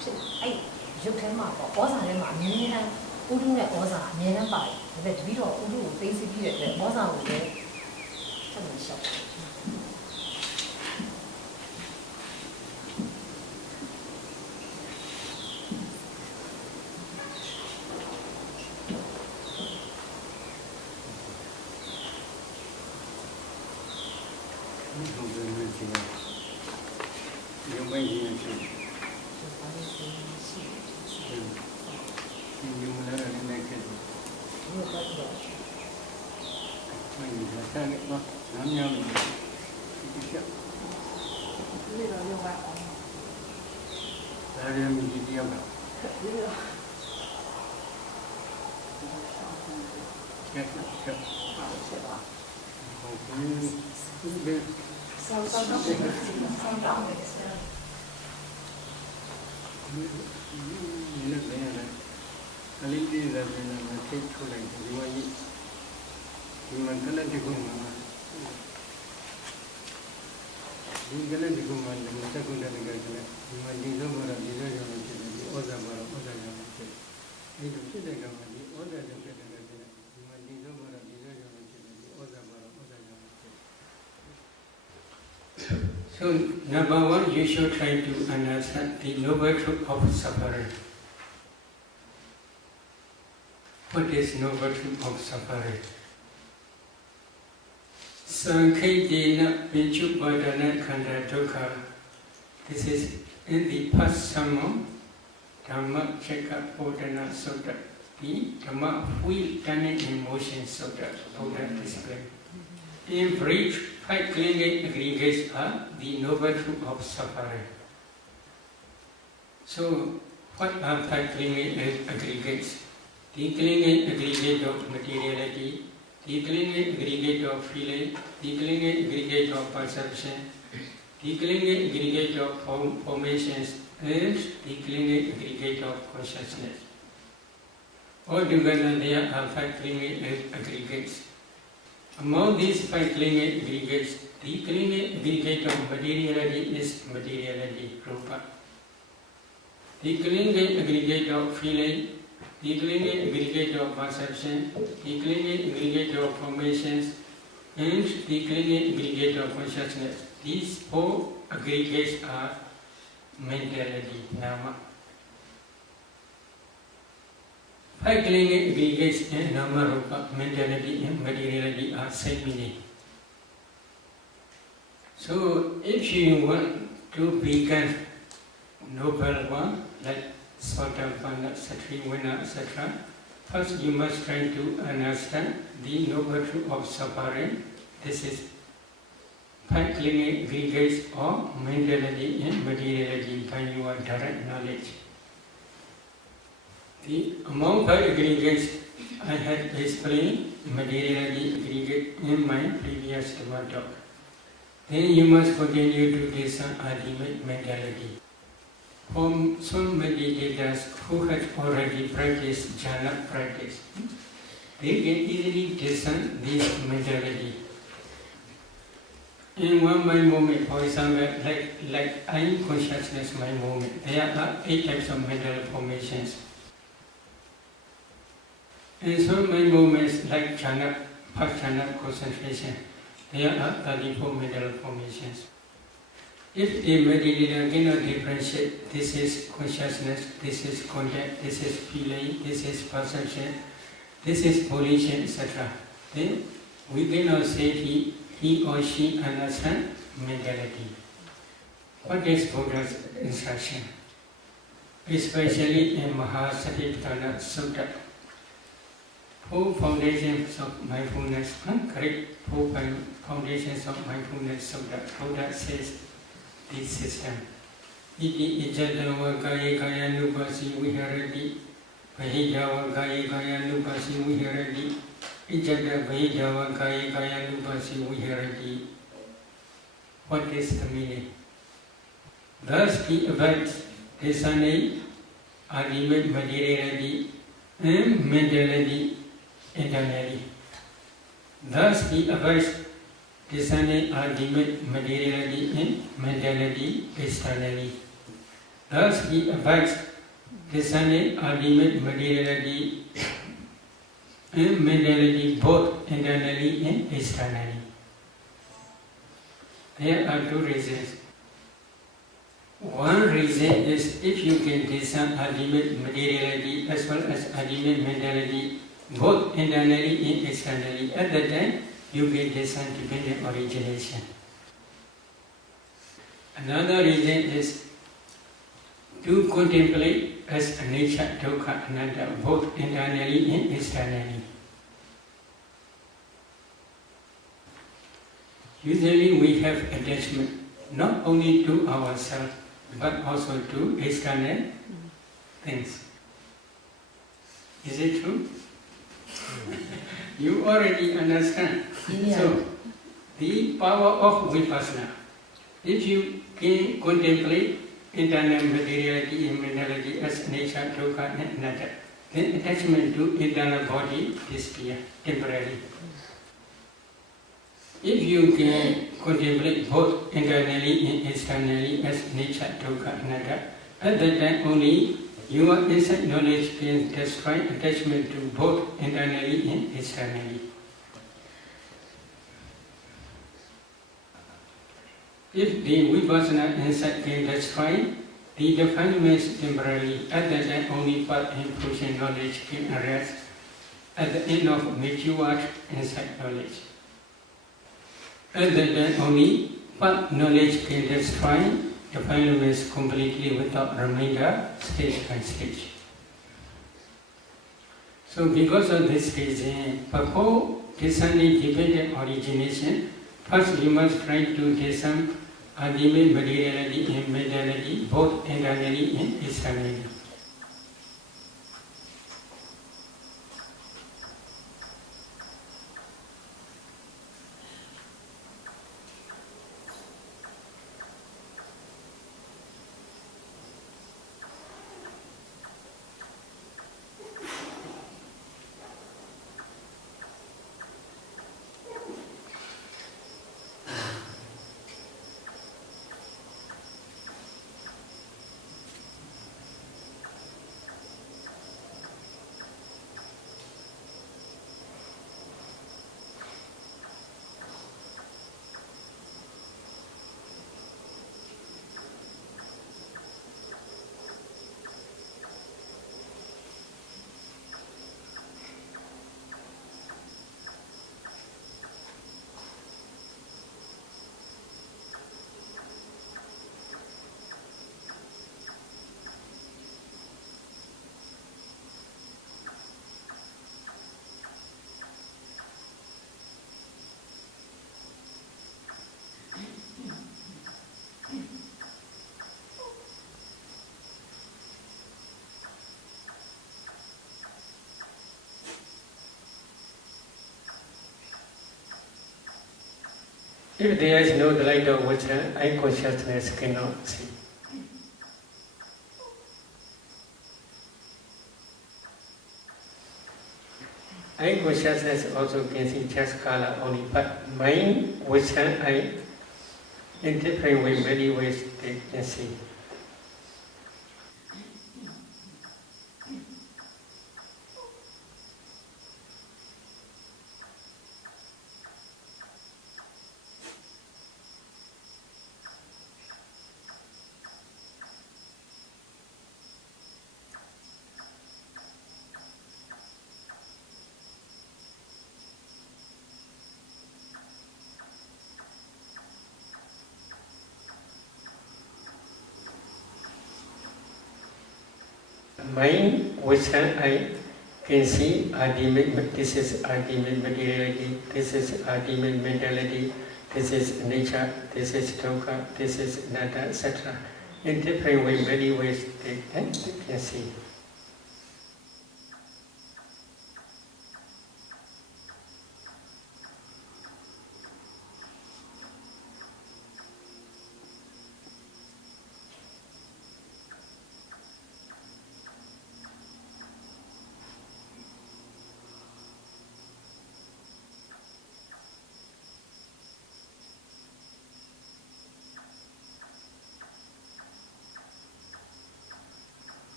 ဖြစ်အဲ့ရုပ်ထဲမှာပေါ့ဩဇာထဲမှာအမြဲတမ်းဥဒုနဲ့ဩဇာအမြဲတမ်းပါတယ်ဒါပေမဲ့တပည့်တော်ဥဒုကိုသိသိပြီးတဲ့အတွက်ဩဇာကိုလည်းဆက်လို့ရှောက်တယ်So, number one, you should try to understand the noble truth of suffering. What is noble truth of suffering? Sankhaidena Vinchubhadana Khanda Dukkha. This is in the past sermon, Dhamma Chekka Bodhana Sutta, the Dhamma Wheel Turning in Motion Sutta, Buddha explained. In brief, 5 clinging aggregates are the noble truth of suffering. So, what are 5 clinging aggregates? The clinging aggregate of materiality, the clinging aggregate of feeling, the clinging aggregate of perception, the clinging aggregate of formations, and the clinging aggregate of consciousness. Altogether, there are 5 clinging aggregates. Among these 5 clinging aggregates, the clinging aggregate of materiality is materiality, rupa. The clinging aggregate of feeling, the clinging aggregate of perception, the clinging aggregate of formations, and the clinging aggregate of consciousness. These 4 aggregates are mentality, nama. 5 clinging aggregates in nama, rupa, mentality and materiality are same meaning. So, if you want to become noble one, like Sotapanna, Satrivanna, etc., first you must try to understand the noble truth of suffering. This is 5 clinging aggregates of mentality and materiality by your direct knowledge. Among 5 aggregates, I had explained materiality aggregate in my previous talk. Then you must continue to discern ultimate mentality. For some meditators who have already practiced jhana practice, they can easily discern this mentality. In one mind moment, for example, like I am consciousness mind moment, there are 8 types of mental formations. In some mind moments, like jhana, past jhana concentration, there are 34 mental formations. If a meditator cannot differentiate, this is consciousness, this is contact, this is feeling, this is perception, this is volition, etc., then we cannot say he or she understands mentality. What is Buddha's instruction? Especially in Mahasatipatthana Sutta, 4 foundations of mindfulness, correct? 4 foundations of mindfulness Sutta, Buddha says this system. Iti ijadava kaya kaya nupasi viharati, vahijava kaya kaya nupasi viharati, ijada vahijava kaya kaya nupasi viharati. What is the meaning? Thus he abides discerning ultimate materiality and mentality internally. Thus he abides discerning ultimate materiality and mentality externally. Thus he abides discerning ultimate materiality and mentality both internally and externally. There are two reasons. One reason is if you can discern ultimate materiality as well as ultimate mentality both internally and externally, at that time you can discern dependent origination. Another reason is to contemplate as anicca, dukkha, anatta both internally and externally. Usually we have attachment not only to ourselves but also to external things. Is it true? You already understand. Yeah. So, the power of vipassana. If you can contemplate internal materiality and mentality as anicca, dukkha and anatta, then attachment to internal body disappears temporarily. If you can contemplate both internally and externally as anicca, dukkha, anatta, at that time only your insight knowledge can destroy attachment to both internally and externally. If the vipassana insight can destroy the defilements temporarily, at that time only path and fruition knowledge can arise at the end of matured insight knowledge. At that time only path knowledge can destroy defilements completely without remainder, stage by stage. So because of this reason, before discerning dependent origination, first you must try to discern ultimate materiality and mentality both internally and externally. If there is no light of wisdom, eye consciousness cannot see. Eye consciousness also can see just color only, but mind, wisdom, eye, in different ways, many ways they can see. Mind, wisdom, I can see ultimate, this is ultimate materiality, this is ultimate mentality, this is nature, this is dukkha, this is anatta, etc. In different ways, many ways they can see.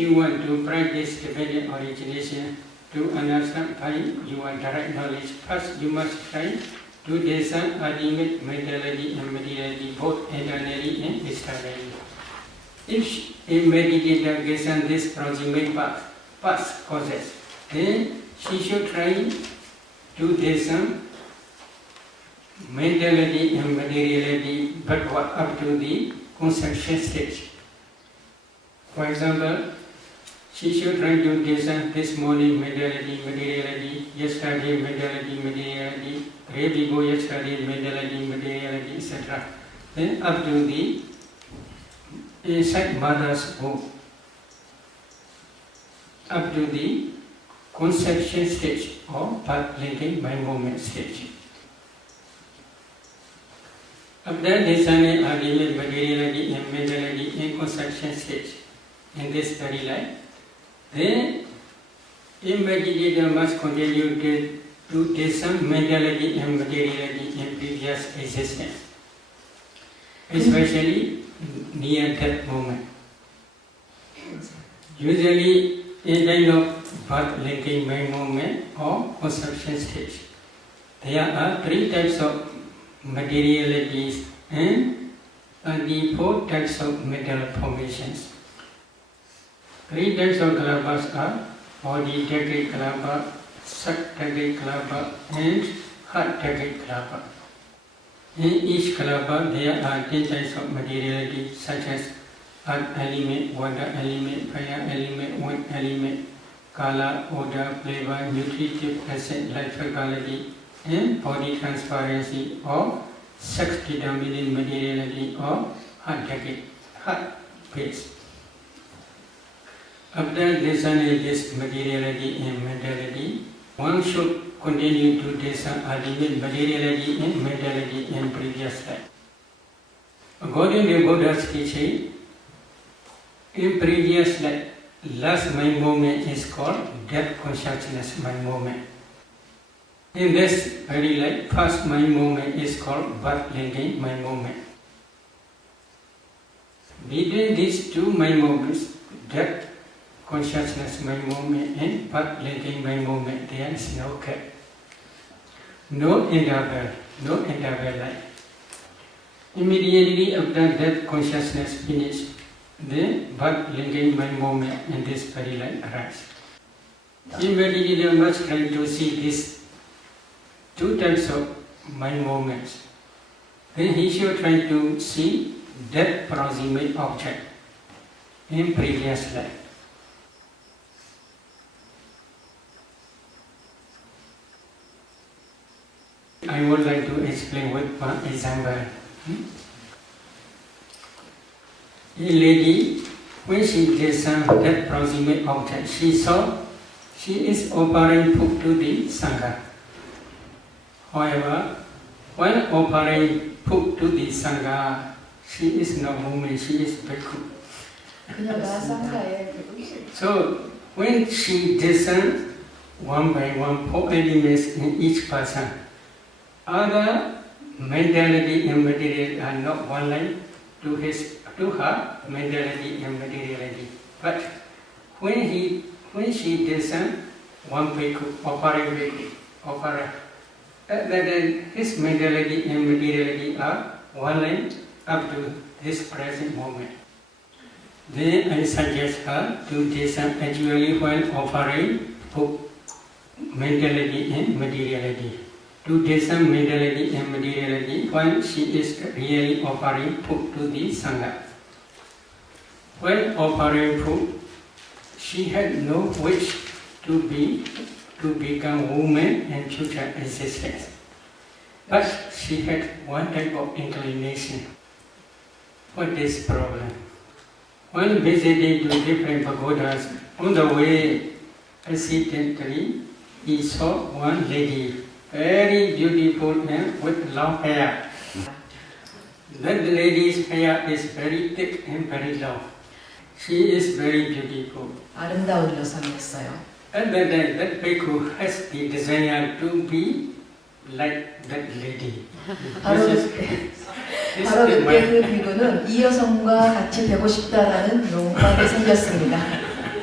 you want to practice dependent origination to understand by your direct knowledge, first you must try to discern ultimate mentality and materiality, both internally and externally. If a meditator gets on this proximate past causes, then she should try to discern mentality and materiality, but up to the conception stage. For example, she should try to discern this morning mentality, materiality, yesterday mentality, materiality, day before yesterday mentality, materiality, etc. Then up to the inside mother's womb, up to the conception stage or path linking mind movement stage. After discerning ultimate materiality and mentality in conception stage in this very life, then a meditator must continue to discern mentality and materiality in previous existence, especially near death moment. Usually in time of birth linking mind movement or conception stage, there are 3 types of materialities and 34 types of mental formations. 3 types of kalabas are body decade kalapa, sak decade kalapa, and heart decade kalapa. In each kalapa there are 10 types of materiality such as earth element, water element, fire element, wind element, color, odor, flavor, nutritive acid, life quality, and body transparency or sex determining materiality or heart decade, heart base. After discerning this materiality and mentality, one should continue to discern ultimate materiality and mentality in previous life. According to Buddha's teaching, in previous life, last mind movement is called death consciousness mind movement. In this very life, first mind movement is called birth linking mind movement. Between these 2 mind movements, death consciousness mind movement and birth linking mind movement, there is no gap, no interval life. Immediately after death consciousness finished, the birth linking mind movement in this very life arises. The meditator must try to see these 2 types of mind movements. Then he should try to see death proximate object in previous life. I would like to explain with one example. A lady, when she discerned that proximate object, she saw she is offering food to the Sangha. However, when offering food to the Sangha, she is no woman, she is bhikkhu. So, when she discerned one by one 4 elements in each person, other mentality and materiality are not one line to her mentality and materiality. But when she discerned one bhikkhu, offering bhikkhu, then his mentality and materiality are one line up to this present moment. Then I suggest her to discern actually when offering mentality and materiality. To discern mentality and materiality when she is really offering food to the Sangha. When offering food, she had no wish to become woman and future existence. But she had one type of inclination. What is problem? When visiting to different pagodas, on the way, accidentally, he saw one lady, very beautiful and with long hair. That lady's hair is very thick and very long. She is very beautiful. 아름다운 여성이었어요. And then that bhikkhu has the desire to be like that lady. 바로 그때 그 비구는 이 여성과 같이 되고 싶다라는 욕망이 생겼습니다.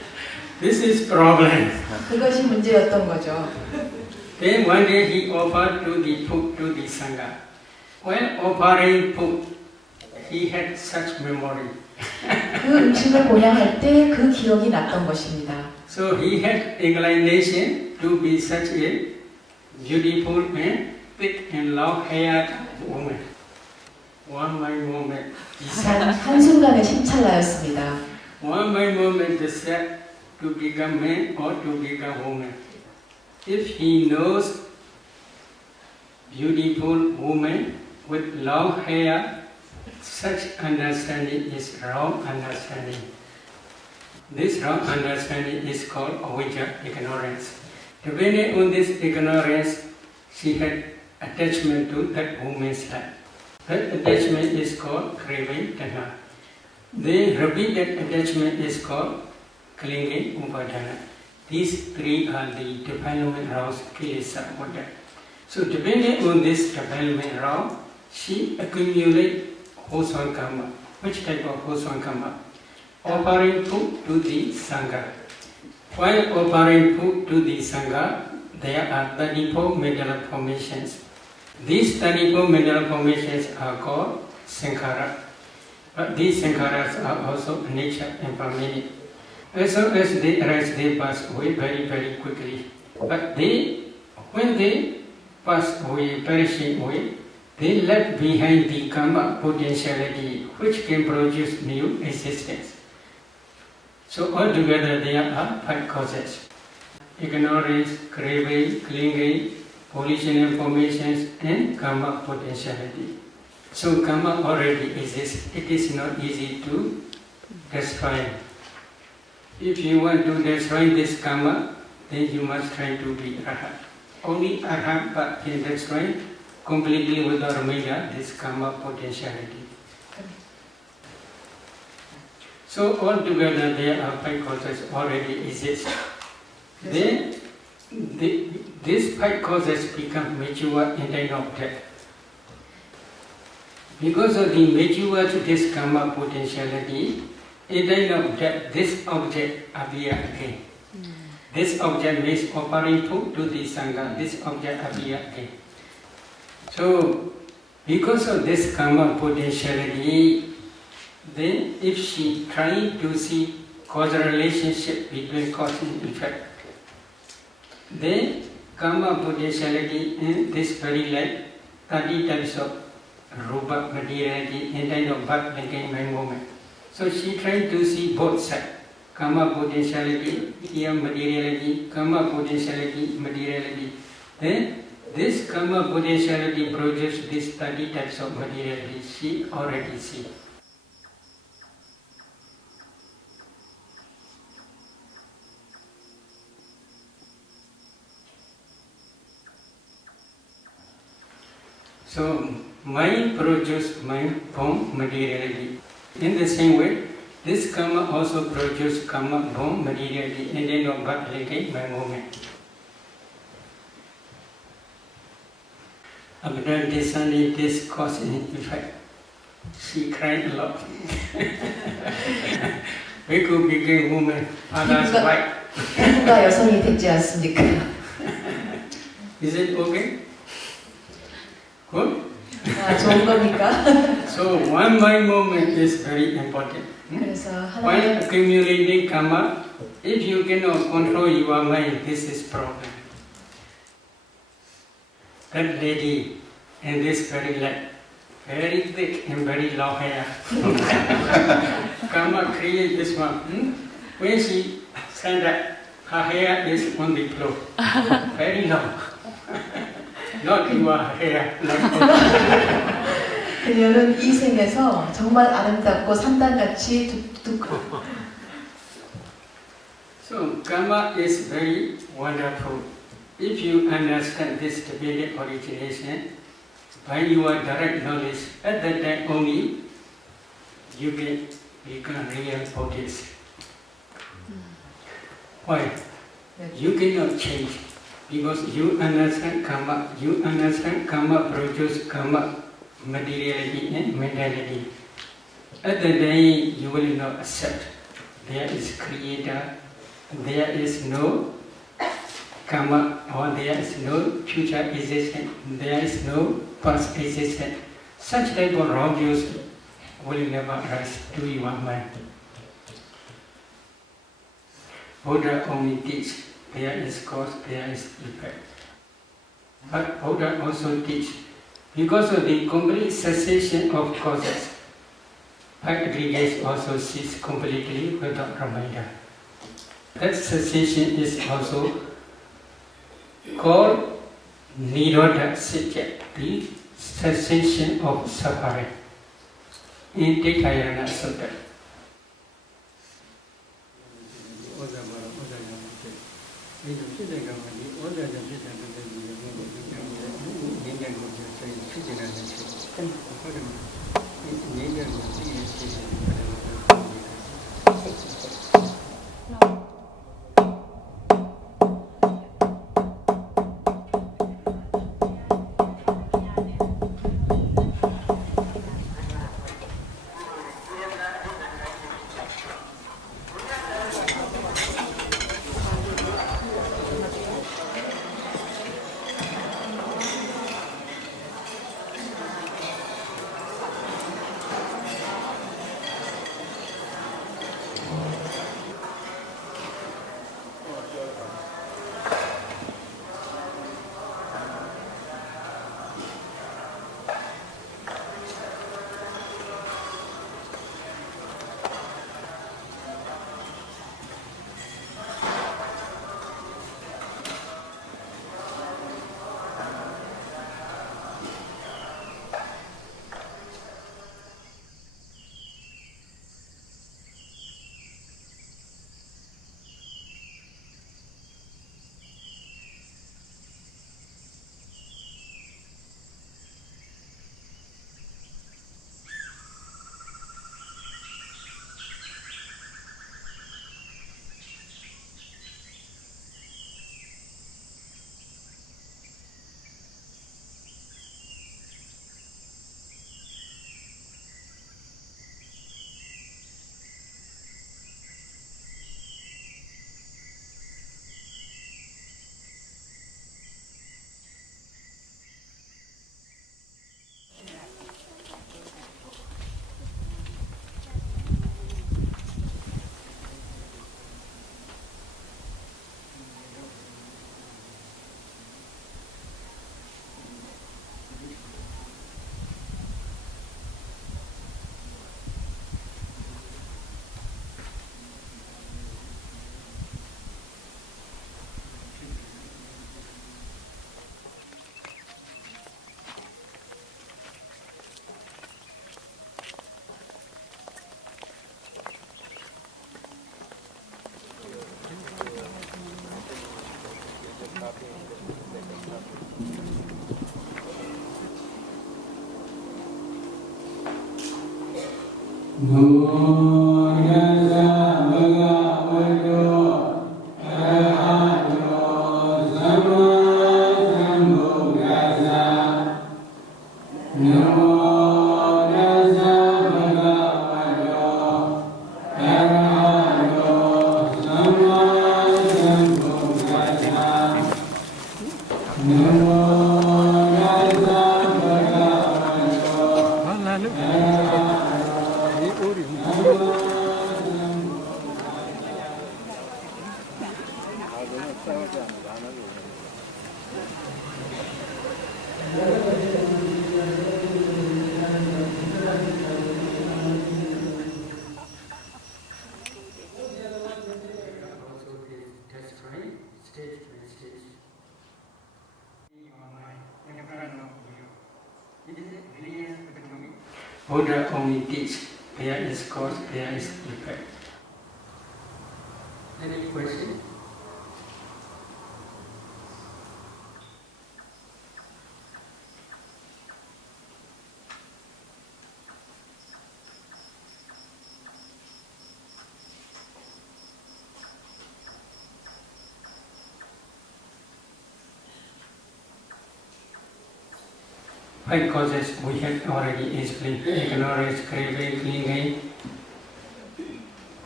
This is problem. 그것이 문제였던 거죠. Then one day he offered to the food to the Sangha. When offering food, he had such memory. 그 음식을 보양할 때 그 기억이 났던 것입니다. So he had inclination to be such a beautiful and thick and long-haired woman. One by moment, he said. 한순간에 심찰나였습니다. One by moment, he said to become man or to become woman. If he knows beautiful woman with long hair, such understanding is wrong understanding. This wrong understanding is called avijja, ignorance. Depending on this ignorance, she had attachment to that woman's life. That attachment is called craving, tanha. The repeated attachment is called clinging, upadana. These three are the development rounds, kilesa, vada. So depending on this development round, she accumulates wholesome karma. Which type of wholesome karma? Offering food to the Sangha. While offering food to the Sangha, there are 34 mental formations. These 34 mental formations are called sankhara. But these sankharas are also nature and permanent. As soon as they arise, they pass away very, very quickly. But when they pass away, perishing away, they left behind the karma potentiality which can produce new existence. So altogether there are 5 causes: ignorance, craving, clinging, volitional formations, and karma potentiality. So karma already exists. It is not easy to destroy. If you want to destroy this karma, then you must try to be arhat. Only arhat can destroy completely without remainder this karma potentiality. So altogether there are 5 causes already exist. Then these 5 causes become mature in time of death. Because of the mature to this karma potentiality, in time of death, this object appear again. This object means offering food to the Sangha. This object appear again. So, because of this karma potentiality, then if she tries to see causal relationship between cause and effect, then karma potentiality in this very life, 30 types of rupa materiality in kind of birth, decay, and moment. So she tried to see both sides. Karma potentiality, here materiality, karma potentiality, materiality. Then this karma potentiality produces these 30 types of materiality. She already see. So mind produces mind from materiality. In the same way, this karma also produces karma from materiality and then of birth, decay, by moment. After discerning this cause and effect, she cried a lot. We could become woman, father's wife. 피부가 여성이 됐지 않습니까? Is it okay? Good? 좋은 겁니까? So one mind movement is very important. While accumulating karma, if you cannot control your mind, this is problem. That lady in this very light, very thick and very long hair. Karma create this one. When she stand up, her hair is on the floor, very long. Not your hair like 그녀는 이 생에서 정말 아름답고 산단같이 두껍고. So karma is very wonderful. If you understand this Tibetan origination by your direct knowledge, at that time only you can become real Buddhist. Why? You cannot change because you understand karma. You understand karma produces karma, materiality and mentality. At that day you will not accept there is creator, there is no karma, or there is no future existence, there is no past existence. Such type of wrong views will never arise to your mind. Buddha only teach there is cause, there is effect. But Buddha also teach because of the complete cessation of causes, aggregates also cease completely without reminder. That cessation is also called Nirodha Satya, the cessation of suffering. In Tikayana Sutta. Buddha only teach there is cause, there is effect. Any question? Five causes we have already explained: ignorance, craving, clinging,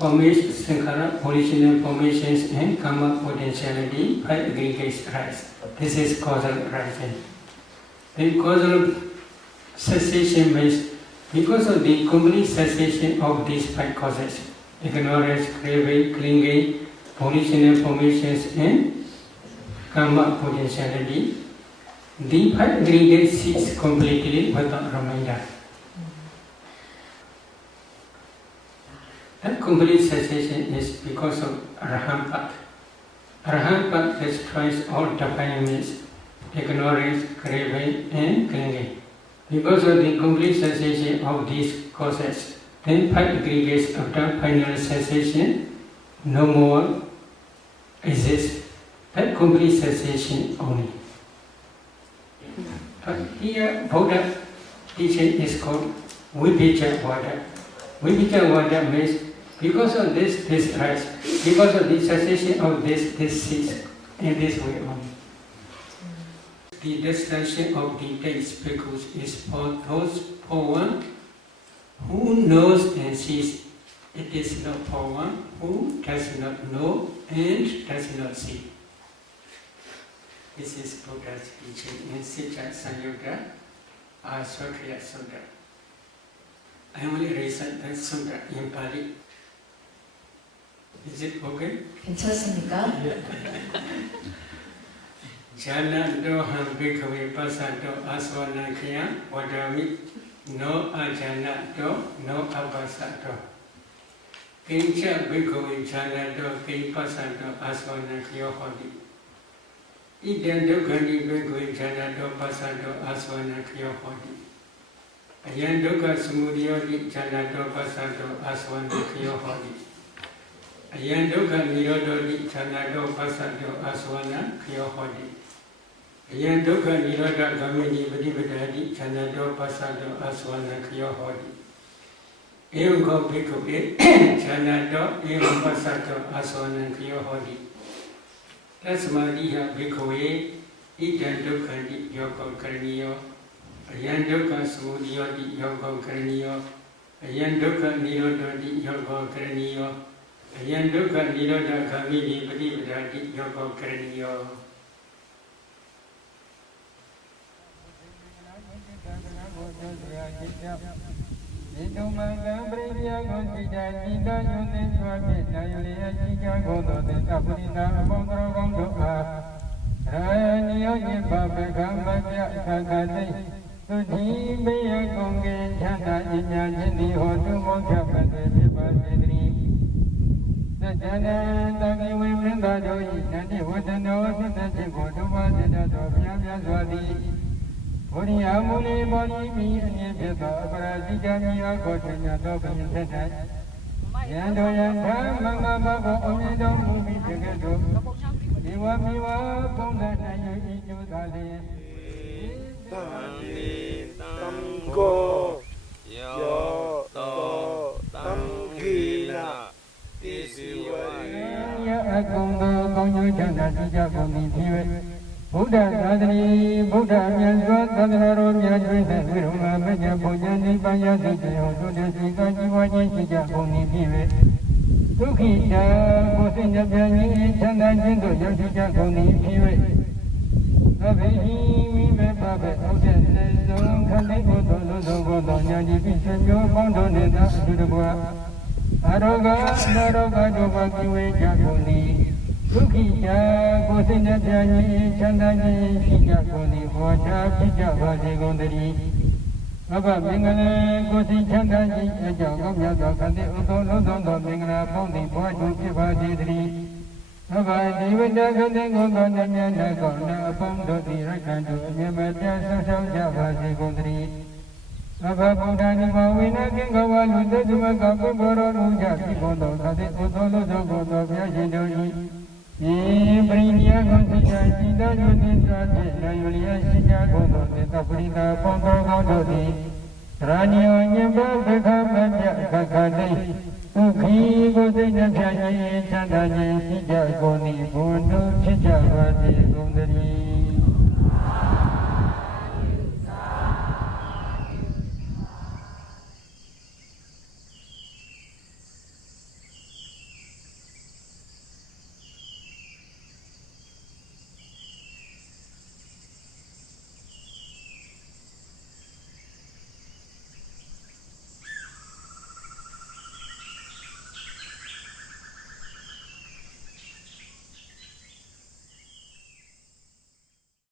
formation, sankhara, volitional formations, and karma potentiality, 5 aggregates arise. This is causal arising. Then causal cessation means because of the complete cessation of these 5 causes, ignorance, craving, clinging, volitional formations, and karma potentiality, the 5 aggregates cease completely without reminder. That complete cessation is because of Arahant Path. Arahant Path destroys all defilements, ignorance, craving, and clinging. Because of the complete cessation of these causes, then 5 aggregates after final cessation no more exist. That complete cessation only. But here Buddha teaching is called Vibhijavada. Vibhijavada means because of this rise, because of the cessation of this cease, in this way only. The destruction of the takes bhikkhus is for those for one who knows and sees. It is not for one who does not know and does not see. This is Buddha's teaching in Sita Sanyutta Aswakriya Sutta. I only recite that sutta in Pali. Is it okay? 괜찮습니까? Janado ham bhikkhave pasato asvanakya vadami no ajanato no abasato. Kincha bhikkhave janado kin pasato asvanakya hodi. Idam dukkani bhikkhave janado pasato asvanakya hodi. Ayan dukkha samudayoti janado pasato asvanakya hodi. Ayan dukkha nirodhoti janado pasato asvanakya hodi. Ayan dukkha nirodha gamini padipadati janado pasato asvanakya hodi. Evam ko bhikkhave janado evam pasato asvanakya hodi. Tasmadiha bhikkhave idam dukkhanti yoga karaniyo. Ayan dukkha samudayoti yoga karaniyo. Ayan dukkha nirodhoti yoga karaniyo. Ayan dukkha nirodha gamini padipadati yoga karaniyo. Amuli boni mi nyebeta parajika mi akochanya dobin setai. Yando yanda mama babo onyedo mumi jegedo. Iwa miwa ponda na yu dale. Tani tamko yo to tamkina isiwari. Ya akungo konyo chanda tija koni piwe. Buddha Sadhani, Buddha Myanzwa, Sadharo Myajwe, Viruma, Menya, Puja, Nipaya, Sijaya, Suda, Sika, Jiva, Jishija, Kuni, Pive. Sukhisha, Kusinja, Pyani, Chanda, Jindo, Yashija, Kuni, Pive. Abehi, Mime, Pape, Ose, Nezo, Kali, Odo, Lodo, Godo, Nyadi, Pishanyo, Bondo, Neda, Sudabua. Aroga, Naroga, Doba, Kiwe, Jakuni. Sukhisha, Kusinja, Pyani, Chanda, Jishija, Kuni, Vacha, Pija, Vaji, Gondari. Abba, Mingana, Kusi, Chanda, Jishija, Gomyata, Kante, Udo, Lodo, Mingana, Pondi, Vachu, Piva, Jidri. Abba, Divita, Kante, Gondo, Namyana, Gonda, Pondo, Dirakantu, Nyamata, Sasau, Javaji, Gondari. Abba, Buddha, Niva, Vina, Kingawa, Luda, Dumaka, Piboro, Luja, Pibondo, Kante, Udo, Lodo, Gondo, Vyajindori. Brinya Gonsiya Sida Yudhindra Jena Yulia Sija Gondo Neta Purita Pondo Gondodi Raniyo Nyemba Beka Bhajya Kakadai Ukhi Godina Pyaji Chandaji Sija Goni Gondo Sija Vati Gondari